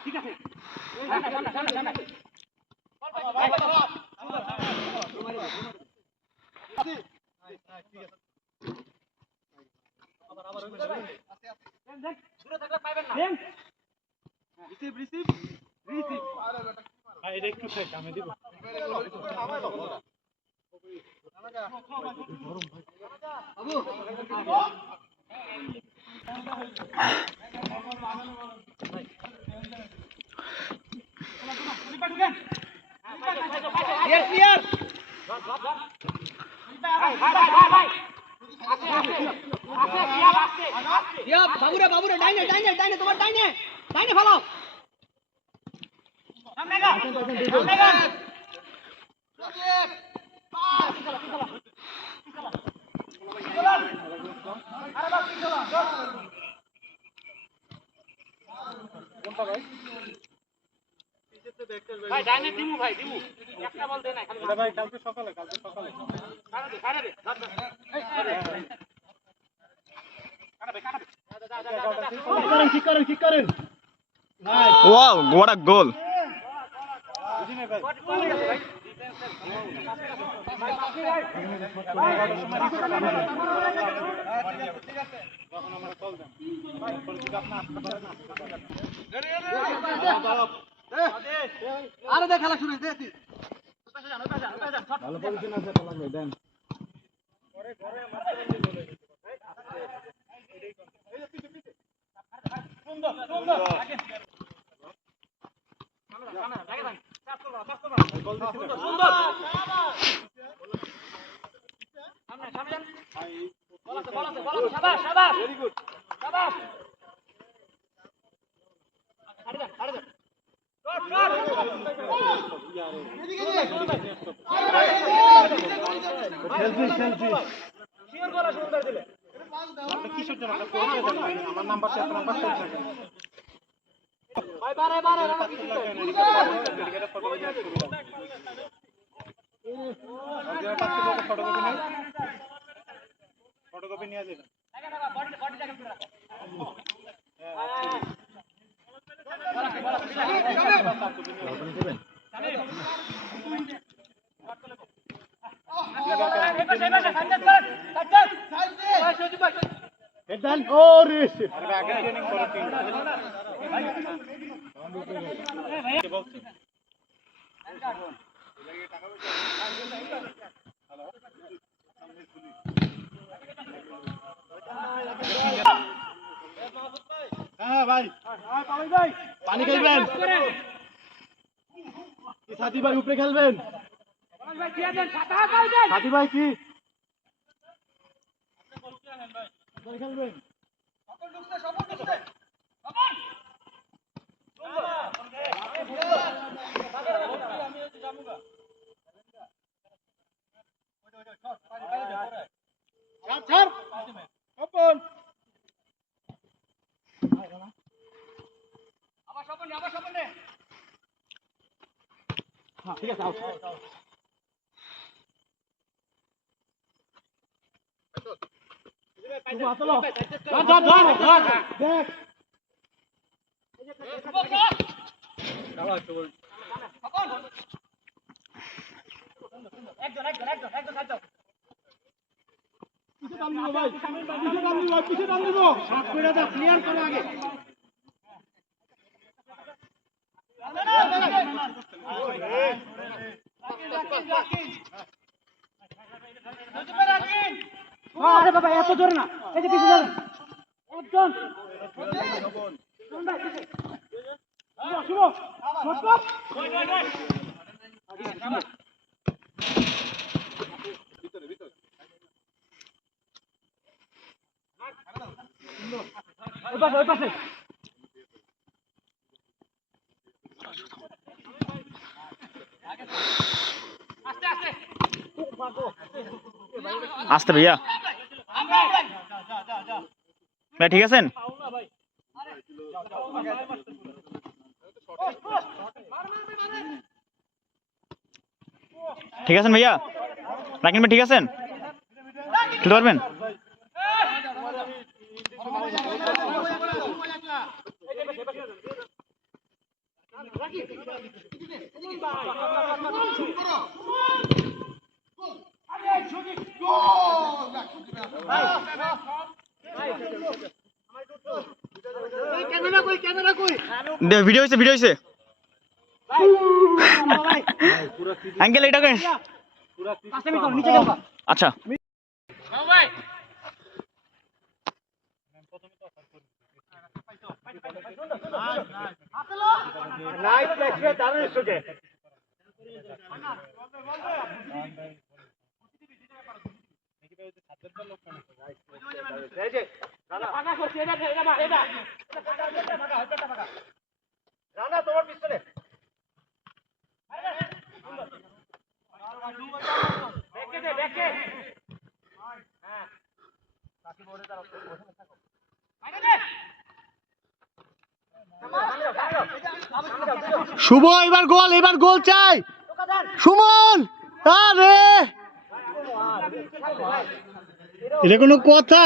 ঠিক আছে ক্লিয়ার বাবুরে বাবুরে ডাইনে ডাইনে ডাইনে তোমার ডাইনে ডাইনে ভালো ভাই ডাইনে দিমু ভাই দিমু একটা বল দেন না খালি ভাই কালকে সকালে ঠিক করেন ওয়াও what a goal আরে দেখ খেলা শুরু হয়েছে ভালো পজিশন আছে লাগবে দেন আমার নাম্বারটা ফটোকপি নিয়ে যাবেন আগে ট্রেনিং করো তিন হ্যাঁ ভাই পানি খেলবেন কি সাথী ভাই উপরে খেলবেন সাথী ভাই কি খেলবেন ঠিক আছে আরে বাবা এত জোরে না এই যে পিছনে যান একদম ওই পাশে আসতে ভাইয়া ভাই ঠিক আছেন ঠিক আছেন ভাইয়া রাকিন ভাই ঠিক আছেন খেলতে পারবেন ভিডিও হয়েছে আঙ্কেল এটা করেন আচ্ছা রানা তোমার পিছনে দেখে হ্যাঁ বাকি বড়ে দাও শুভ এবার গোল চাই সুমন আরে এটা কোনো কথা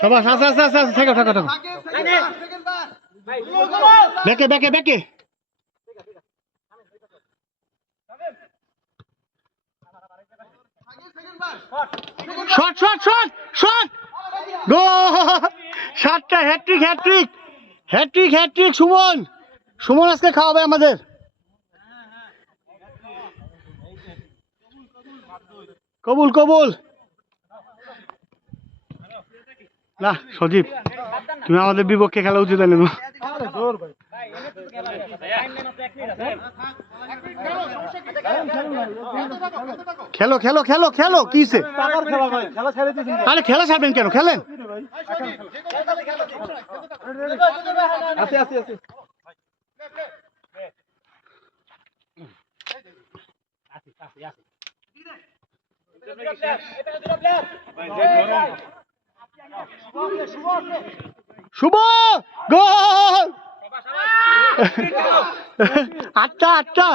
সবাস আচ্ছা থাকো বেকে শট গোল সাতটা হ্যাট্রিক সুমন আজকে খাওয়াবে আমাদের কবুল না সজীব তুমি আমাদের বিপক্ষে খেলা উচিত হয়নি খেলো কিসে আরে খেলা ছাড়বেন কেন খেলেন শুভ গোল আটটা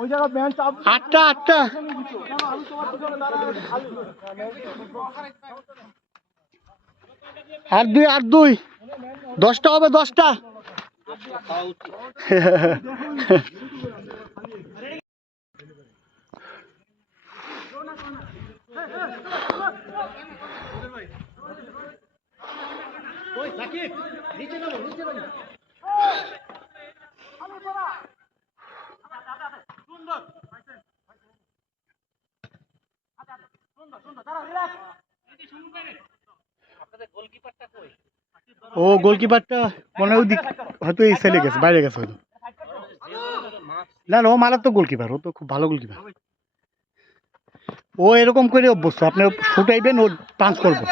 ওই জায়গা বেঞ্চ আটটা আর দুই 10টা হবে 10টা ও গোলকিপারটা মনে হয় ওদিক হয়তো এই সাইডে গেছে, বাইরে গেছে হয়তো। না না, ও মারাত্মক গোলকিপার, ও তো খুব ভালো গোলকিপার। ও এরকম করে অভ্যস্ত, আপনি ফুটাইবেন ও পাঞ্চ করবো।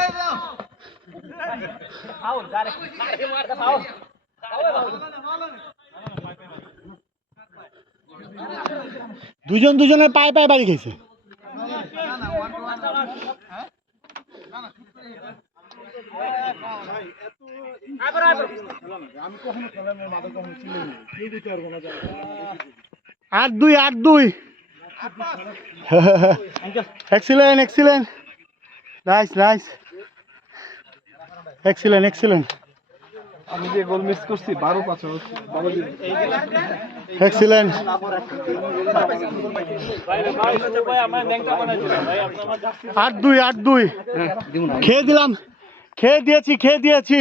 দুজন দুজনের পায়ে পায়ে বাড়ি গেছে। আট দুই, 8-2। Excellent, excellent, nice, nice, excellent, excellent, আমি যে গোল মিস করছি 12-5 এক্সিলেন্ট। 8-2, 8-2, খেয়ে দিলাম, খেয়ে দিয়েছি, খেয়ে দিয়েছি।